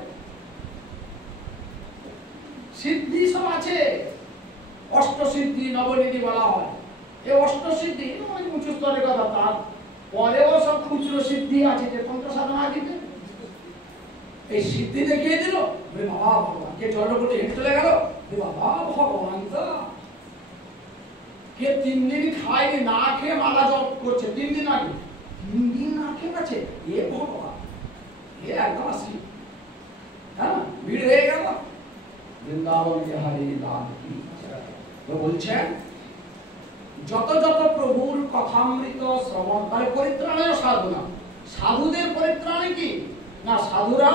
সিদ্ধি সব আছে, অষ্টসিদ্ধি নবনিধি বলা হয়। এই অষ্টসিদ্ধি অনেক উঁচু স্তরের কথা, তার পরেও সব খুচরো সিদ্ধি আছে যে তন্ত্র সাধনা দিতে। এই সিদ্ধি দেখিয়ে দিল, বাবা ভগবান। কে জলপটে হেঁটে চলে গেল, বাবা ভগবান। তো কে 3 দিন খায়নি, না খেয়ে মালা জপ করছে 3 দিন আগে, 3 দিন না খেয়ে গেছে, এ ভগবান, এ একদম আসি। হ্যাঁ, ভিড় হয়ে গেল। বৃন্দাবন কে হরি লাল কি। তো বলছেন যত যত প্রভুর কথামৃত শ্রবণ করে পরিত্রাণের সাধনা। সাধুদের পরিত্রাণে কি না, সাধুরা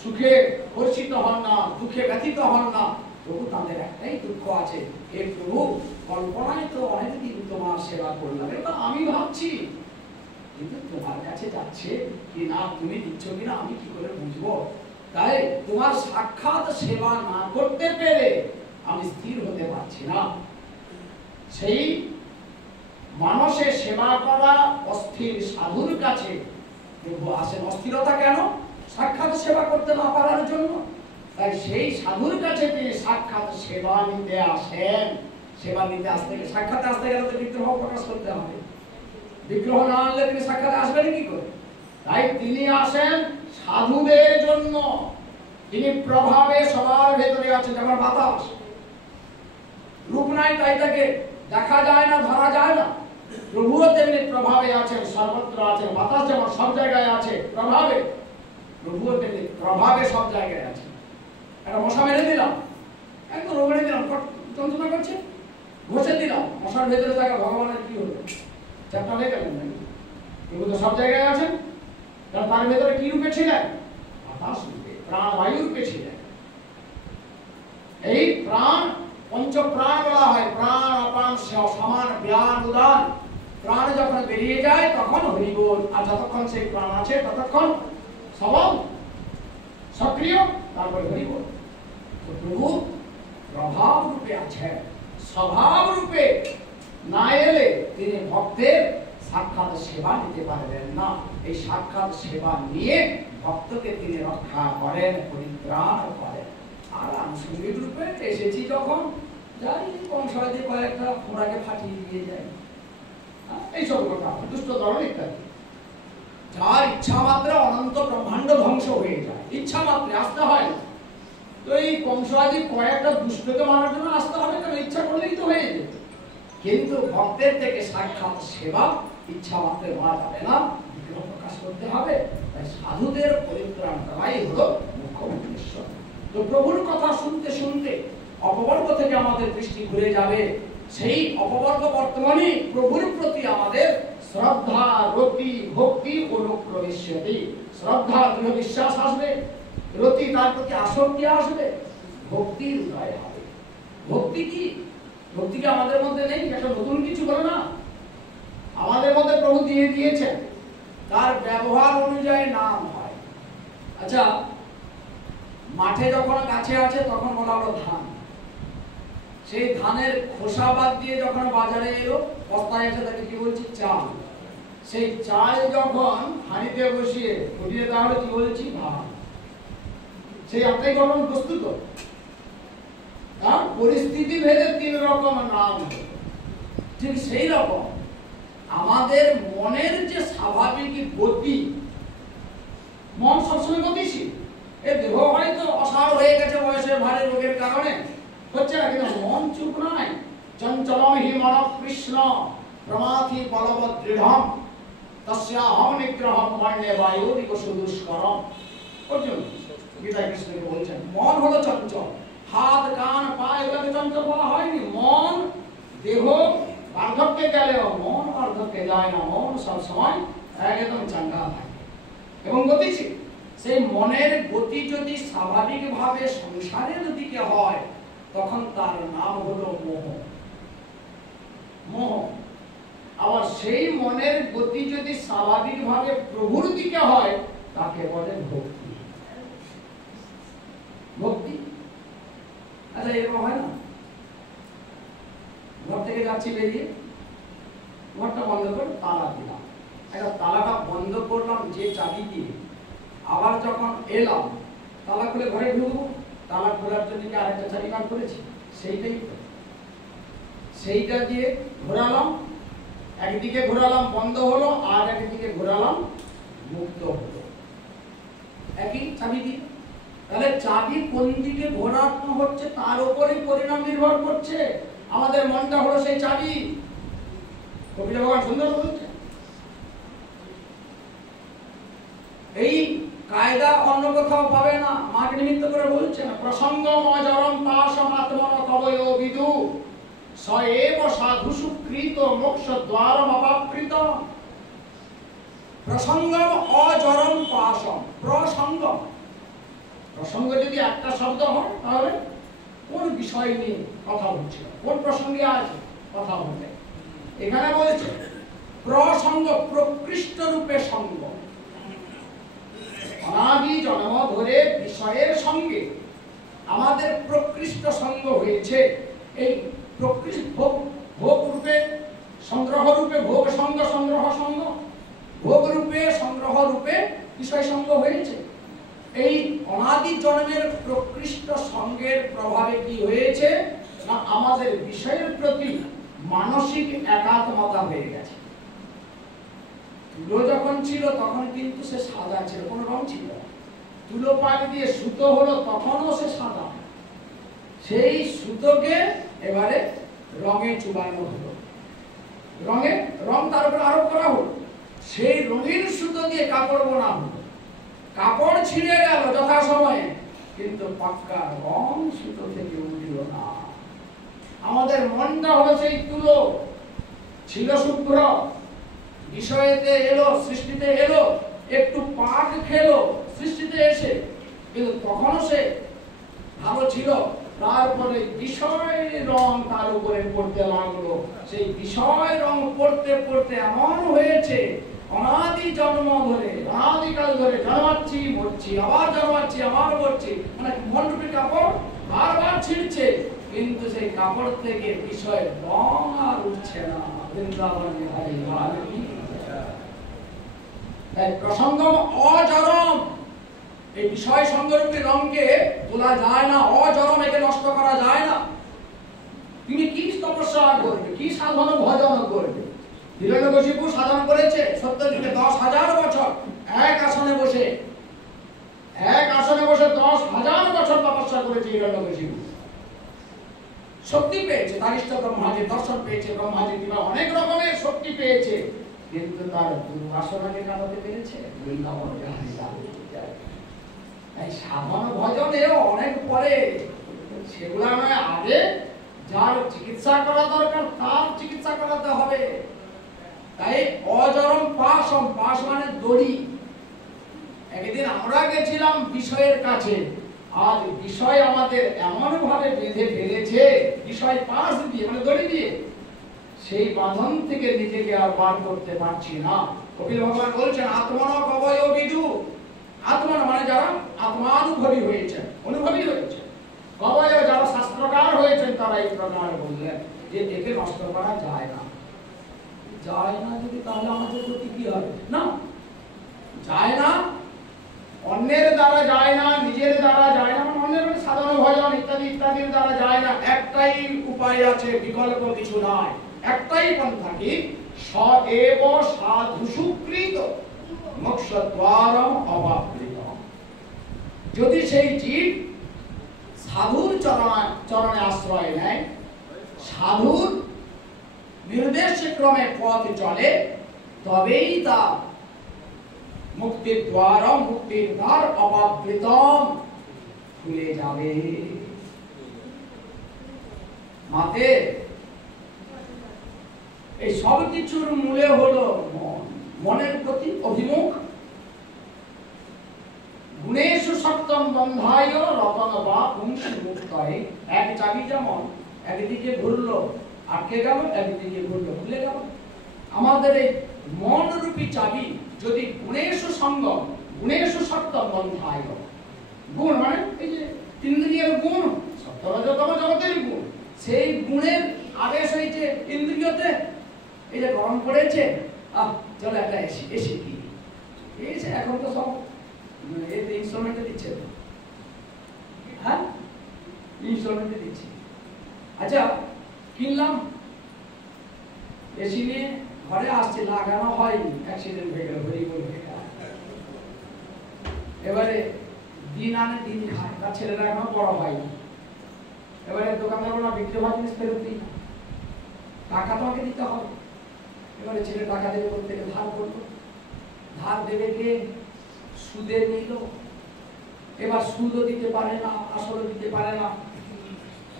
সুখে বর্ষিত হন না, দুঃখে ব্যথিত হন না। প্রভু তাদের একটাই দুঃখ আছে, হে প্রভু কল্পনায় তো অনেকদিন তোমার সেবা করলাম, এটা আমি ভাবছি, কিন্তু তোমার কাছে যাচ্ছে কি না, তুমি দিচ্ছ কিনা আমি কি করে বুঝবো? তাই তোমার সাক্ষাৎ সেবা না করতে পেরে আমি স্থির হতে পারছি না। সেই মানুষের সেবা করা অস্থির সাধুর কাছে প্রভু আসেন। অস্থিরতা কেন? সাক্ষাৎ সেবা করতে না পারার জন্য। তাই সেই সাধুর কাছে তিনি সাক্ষাৎ সেবা নিতে আসেন। সেবা নিতে আসতে গেলে, সাক্ষাৎ আসতে গেলে তো বিগ্রহ প্রকাশ করতে হবে। বিগ্রহ না আনলে তিনি সাক্ষাৎ আসবেন কি করে? তাই তিনি আসেন সাধুদের জন্য। তিনি প্রভাবে সবার ভেতরে আছেন, যেমন বাতাস, রূপ নাই তাই তাকে দেখা যায় না, ধরা যায় না। প্রভুও তেমনি প্রভাবে আছেন, সর্বত্র আছেন। বাতাস যেমন সব জায়গায় আছে প্রভাবে, প্রভুও তেমনি প্রভাবে সব জায়গায় আছে। একটা মশা মেরে দিলাম, একদম রোগড়ে দিলাম, যন্ত্রণা করছে, ঘষে দিলাম, মশার ভেতরে থাকা ভগবানের কি হলো? চ্যাপ্টা হয়ে গেলেন নাকি? প্রভু তো সব জায়গায় আছেন। তার ভেতরে কি রূপে ছিলেন? বাতাস রূপে, প্রাণবায়ু রূপে ছিলেন। এই প্রাণ পঞ্চপ্রাণ বলা হয়, প্রাণ অপান সমান জ্ঞান উদান। প্রাণ যখন বেরিয়ে যায় তখন হরিবোল, আর যতক্ষণ সেই প্রাণ আছে ততক্ষণ সবল সক্রিয়, তারপরে হরিবোল। তো প্রভু প্রভাব রূপে আছেন, স্বভাব রূপে না এলে তিনি ভক্তের সাক্ষাৎ সেবা নিতে পারবেন না। এই সাক্ষাৎ সেবা নিয়ে ভক্তকে তিনি রক্ষা করেন, পরিত্রাণ করেন। আর আনুষঙ্গিক রূপে এসেছি যখন, যাই কংসাদি কয়েকটা ঘোড়াকে ফাটিয়ে দিয়ে যায়, এইসব কথা, দুষ্ট দল ইত্যাদি। যার ইচ্ছা মাত্রে অনন্ত ব্রহ্মাণ্ড ধ্বংস হয়ে যায়, ইচ্ছা মাত্রে, আসতে হয় না। তো এই কংসাদি কয়েকটা দুষ্টকে মারার জন্য আসতে হবে কেন? ইচ্ছা করলেই তো হয়ে যেত। কিন্তু ভক্তের থেকে সাক্ষাৎ সেবা ইচ্ছা মাত্রে মারা যাবে না, বিগ্রহ প্রকাশ করতে হবে। তাই সাধুদের পরিত্রাণ করাই হলো মুখ্য উদ্দেশ্য। তো প্রভুর কথা শুনতে শুনতে অপবর্গ থেকে আমাদের দৃষ্টি ঘুরে যাবে। সেই অপবর্গ বর্তমানে প্রভুর প্রতি আমাদের শ্রদ্ধা, রতি, ভক্তি ও লোক প্রবেশ্যতি। শ্রদ্ধা, দৃঢ় বিশ্বাস আসবে, রতি তার প্রতি আসক্তি আসবে, ভক্তির উদয় হবে। ভক্তি কি? ভক্তি কি আমাদের মধ্যে নেই? একটা নতুন কিছু বলে না, আমাদের মধ্যে প্রভু দিয়ে দিয়েছেন। তার ব্যবহার অনুযায়ী নাম হয়। আচ্ছা, মাঠে যখন গাছে আছে তখন বলা হলো ধান। সেই ধানের খোসা বাদ দিয়ে যখন বাজারে এলো, বস্তায় এসে তাকে কি বলছি? চাল। সেই চাল যখন হাঁড়িতে বসিয়ে ফুটিয়ে দেওয়া হলো, কি বলছি? ভাত। সেই একটাই গঠন প্রস্তুত। তার পরিস্থিতি ভেদে 3 রকম নাম। ঠিক সেই রকম আমাদের মনের যে স্বাভাবিক গতি, মন সবসময় গতিশীল। এ দেহ হয়তো অসাড় হয়ে গেছে বয়সের ভারী রোগের কারণে, হচ্ছে না, কিন্তু মন চুপ নাই। चंचलम हि मन कृष्ण प्रमाथि बलवत दृढ़म तस्याहम निग्रहम मन्ये वायुरिव सुदुष्करम। अर्जुन गीता कृष्ण के বলছেন মন হলো চঞ্চল, হাত কান পা এগুলোকে চঞ্চল বলা হয়নি। মন দেহ বার্ধক্যে গেলেও মন বার্ধক্যে যায় না, মন সব সময় একদম চাঙ্গা থাকে এবং গতিশীল। সেই মনের গতি যদি স্বাভাবিকভাবে সংসারের দিকে হয় তখন তার নাম হলো মোহ। মোহ। আবার সেই মনের গতি যদি স্বাভাবিকভাবে প্রভুর দিকে হয় তাকে বলে ভক্তি। ভক্তি। আচ্ছা এরকম হয় না, ঘর থেকে যাচ্ছি বেরিয়ে ঘরটা বন্ধ করে তালা দিলাম, একটা তালাটা বন্ধ করলাম যে চাবি দিয়ে, আবার যখন এলাম তালা খুলে ঘরে ঢুকবো, তালা খোলার জন্য কি আরেকটা চাবি বার করেছি? সেইটাই তো, সেইটা দিয়ে ঘোরালাম, একদিকে ঘোরালাম বন্ধ হলো, আর একদিকে ঘোরালাম মুক্ত হলো, একই চাবি দিয়ে। তাহলে চাবি কোন দিকে ঘোরানো হচ্ছে তার উপরেই পরিণাম নির্ভর করছে। আমাদের মনটা হলো সেই চাবি। কবিরা ভগবান সুন্দর বলছে এই কায়দা অন্য কোথাও পাবে না, মাকে নিমিত্ত করে বলছে না। প্রসঙ্গম অজরম পাশম আত্মন কবয় বিদু সয়েব সাধু সুকৃত মোক্ষ দ্বারম অপাকৃত। প্রসঙ্গম অজরম পাশম। প্রসঙ্গম, প্রসঙ্গ যদি একটা শব্দ হয় তাহলে কোন বিষয় নিয়ে কথা হচ্ছে, কোন প্রসঙ্গে আছে কথা বলতে। এখানে বলছে প্রসঙ্গ, প্রকৃষ্ট রূপে সঙ্গ। অনাদি জন্ম ধরে বিষয়ের সঙ্গে আমাদের প্রকৃষ্ট সঙ্গ হয়েছে। এই প্রকৃষ্ট ভোগ রূপে সংগ্রহ রূপে ভোগ সঙ্গ, সংগ্রহ সঙ্গ, ভোগ রূপে সংগ্রহ রূপে বিষয় সঙ্গ হয়েছে। এই অনাদি জন্মের প্রকৃষ্ট সঙ্গের প্রভাবে কি হয়েছে না আমাদের বিষয়ের প্রতি মানসিক একাত্মতা হয়ে গেছে। তুলো যখন ছিল তখন কিন্তু সে সাদা ছিল, কোনো রং ছিল না। তুলো পাক দিয়ে সুতো হলো তখনও সে সাদা। সেই সুতোকে এবারে রঙে চুবানো হলো, রঙে রং তার উপরে আরোপ করা হলো, সেই রঙিন সুতো দিয়ে কাপড় বোনা হলো। কাপড় ছিঁড়ে গেল যথা সময়ে, কিন্তু পাক্কা রং সুতো থেকে উঠল না। আমাদের মনটা হলো সেই তুলো, ছিল শুভ্র, বিষয়েতে এলো, সৃষ্টিতে এলো, একটু পাক খেলো সৃষ্টিতে এসে, কিন্তু তখনও সে ভালো ছিল। তারপরে বিষয় রং তার উপরে পড়তে লাগলো। সেই বিষয় রং পড়তে পড়তে এমন হয়েছে অনাদি জন্ম ধরে, অনাদিকাল ধরে জন্মাচ্ছি মরছি, আবার জন্মাচ্ছি আবার মরছি, মানে মনরূপী কাপড় বারবার ছিঁড়ছে, কিন্তু সেই কাপড় থেকে বিষয় রং আর উঠছে না। বৃন্দাবনে হরি হরি। তাই প্রসঙ্গম অজরম, এই বিষয় সঙ্গরূপী রঙকে তোলা যায় না, অজরম, একে নষ্ট করা যায় না। তুমি কি তপস্যা করবে, কি সাধন ভজন করবে? হিরণ্যকশিপু সাধন করেছে সত্যযুগে 10,000 বছর এক আসনে বসে, এক আসনে বসে 10,000 বছর তপস্যা করেছে হিরণ্যকশিপু। শক্তি পেয়েছে, তার ইষ্ট ব্রহ্মাজির দর্শন পেয়েছে, ব্রহ্মাজির কিংবা অনেক রকমের শক্তি পেয়েছে, কিন্তু তার দুর্বাসনাকে কাটাতে পেরেছে। তাই সাধন ভজনেও অনেক পরে, সেগুলা নয়, আগে যার চিকিৎসা করা দরকার তার চিকিৎসা করাতে হবে। তাই অজরম পাশম, পাশ মানে দড়ি। একদিন আমরা গেছিলাম বিষয়ের কাছে, আজ বিষয় আমাদের এমন ভাবে বেঁধে ফেলেছে, বিষয় পাশ দিয়ে মানে দড়ি দিয়ে, সেই বাঁধন থেকে নিজেকে আর বার করতে পারছি না। কপিল ভগবান বলছেন আত্মন কবয় বিদু। আত্মন মানে যারা আত্মানুভবী হয়েছে, অনুভবী হয়েছে। কবয় যারা শাস্ত্রকার হয়েছেন তারা এই প্রকার বললেন যে একে নষ্ট করা যায় না। যায় না যদি, তাহলে আমাদের প্রতি কি হবে? না, যায় না, অন্যের দ্বারা যায় না, নিজের দ্বারা যায় না, অন্যের সাধন ভজন ইত্যাদি ইত্যাদির দ্বারা যায় না। একটাই উপায় আছে, বিকল্প কিছু নয়, একটাই পন্থা, কি সএব সাধু সুকৃত মোক্ষ দ্বারম অপাকৃত। যদি সেই জীব সাধুর চরণে আশ্রয় নেয়, সাধুর নির্দেশ ক্রমে পথ চলে, তবেই তা মুক্তির দ্বার অবাবৃতম খুলে যাবে। মাতে এই সব কিছুর মূলে হলো মন, মনের প্রতি অভিমুখ। গুণেষু সপ্তম বন্ধায় রতন বা পুংসী মুক্তায়। এক চাবি যেমন একদিকে ঘুরলো আটকে গেল, একদিকে ঘুরলো খুলে গেল। আমাদের এই মন রূপী চাবি যদি গুণেষু সঙ্গম, গুণেষু সপ্তম বন্ধায়, গুণ মানে এই যে ইন্দ্রিয়ের গুণ, সপ্তরজতম জগতের গুণ, সেই গুণের আদেশ হয়েছে ইন্দ্রিয়তে। এই যে গরম পড়েছে, চলো একটা এসি, এসি কি এসে এখন তো সব ইনস্টলমেন্টে দিচ্ছে, হ্যাঁ ইনস্টলমেন্টে দিচ্ছে। আচ্ছা কিনলাম এসি নিয়ে ঘরে আসছে, লাগানো হয়নি, অ্যাক্সিডেন্ট হয়ে গেল, হয়ে গেল। এবারে দিন আনে দিন খায়, তার ছেলেরা এখনো বড় হয়নি। এবারে দোকানদার বলা বিক্রি হওয়া জিনিস ফেরত দিই না, টাকা তোমাকে দিতে হবে। এবারে ছেলে টাকা দেবে করতে গেলে ধার করলো, ধার দেবে গিয়ে সুদে নিল। এবার সুদও দিতে পারে না, আসলও দিতে পারে না।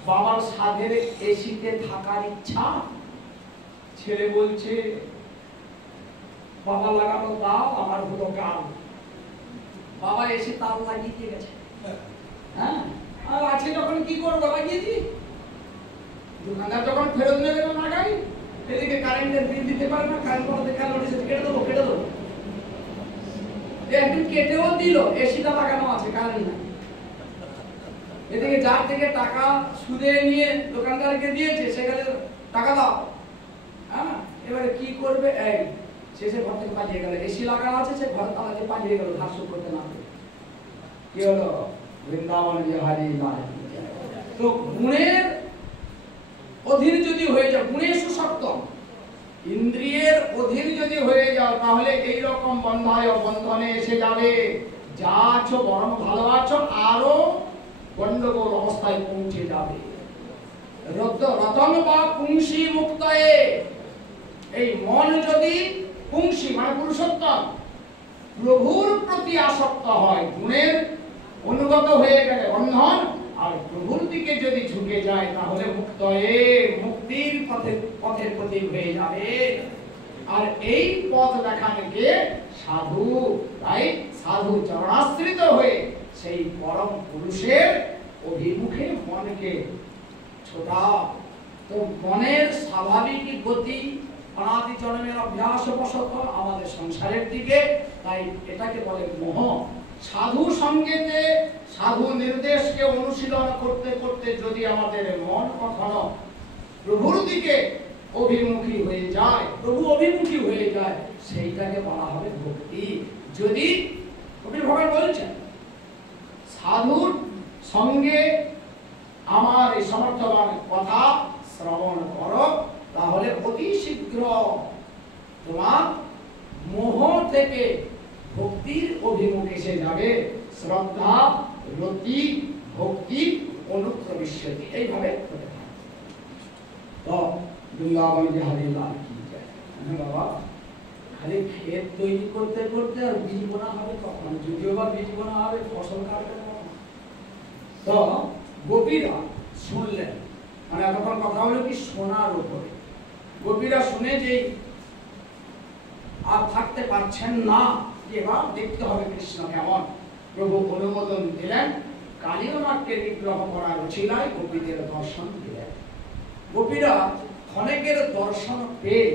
বাবার সাধের এসিতে থাকার ইচ্ছা, ছেলে বলছে বাবা লাগানো দাও, আমার হলো কাল। বাবা এসে তাল লাগিয়ে দিয়ে গেছে, হ্যাঁ আর আছে যখন কি করবো, লাগিয়ে দিই। দোকানদার যখন ফেরত নেবে না লাগাই, এদিকে কারেন্টের বিল দিতে পারে না, কারেন্ট বন্ধ দেখা নোটিশ কেটে দেবো, কেটে দেবো। একদিন কেটেও দিল, এসিটা লাগানো আছে, কারেন্ট নাই। এদিকে যার থেকে টাকা সুদে নিয়ে দোকানদারকে দিয়েছে, সেখানে টাকা দাও, হ্যাঁ এবারে কি করবে, এই শেষে ঘর থেকে পালিয়ে গেল। এসি লাগানো আছে, সে ঘর তালাতে পালিয়ে গেল, ধার শোধ করতে না পেরে। কি হলো, বৃন্দাবন বিহারী লাল। তো গুণের অধীন যদি হয়ে যাও, গুণেষু সপ্তম, ইন্দ্রিয়ের অধীন যদি হয়ে যাও, তাহলে এই রকম বন্ধায় বন্ধনে এসে যাবে। যা আছো বরং ভালো আছো, আরো গন্ডগোল অবস্থায় পৌঁছে যাবে। রতন বা পুংসী মুক্তয়ে, এই মন যদি পুংসী মানে পুরুষোত্তম প্রভুর প্রতি আসক্ত হয়, গুণের অনুগত হয়ে গেলে বন্ধন, আর প্রভুর দিকে যদি ঝুঁকে যায় তাহলে মুক্তয়ে, মুক্তির পথের প্রতি হয়ে যাবে। আর এই পথ দেখানকে সাধু, তাই সাধু চরণাশ্রিত হয়ে সেই পরম পুরুষের অভিমুখে মনকে ছোটা। তো মনের স্বাভাবিক গতি অনাদি জন্মের অভ্যাসবশত আমাদের সংসারের দিকে, তাই এটাকে বলে মোহ। সাধু সঙ্গেতে, সাধু নির্দেশকে অনুশীলন করতে করতে যদি আমাদের মন কখনো প্রভুর দিকে অভিমুখী হয়ে যায়, প্রভু অভিমুখী হয়ে যায়, সেইটাকে বলা হবে ভক্তি। যদি কবির ভগবান বলছেন সাধুর সঙ্গে আমার এই সমর্থবান কথা শ্রবণ করো, তাহলে অতি শীঘ্র তোমার মোহ থেকে ভক্তির অভিমুখে এসে যাবে। শ্রদ্ধা, রতি, ভক্তি, অনুপ্রবিশ্যতি, এইভাবে হতে থাকে। তো বৃন্দাবন বিহারী লাল কি যায়। বাবা খালি ক্ষেত তৈরি করতে করতে আর বীজ বোনা হবে কখন, যদিও বা বীজ বোনা হবে, ফসল কাটবে কখন। তো গোপীরা শুনলেন, মানে এতক্ষণ কথা হলো কি শোনার উপরে। গোপীরা শুনে যে আর থাকতে পারছেন না, এবার দেখতে হবে কৃষ্ণ কেমন। প্রভু অনুমোদন দিলেন, কালীয়নাথকে নিগ্রহ করার উচিলায় গোপীদের দর্শন দিলেন। গোপীরা ক্ষণেকের দর্শন পেয়ে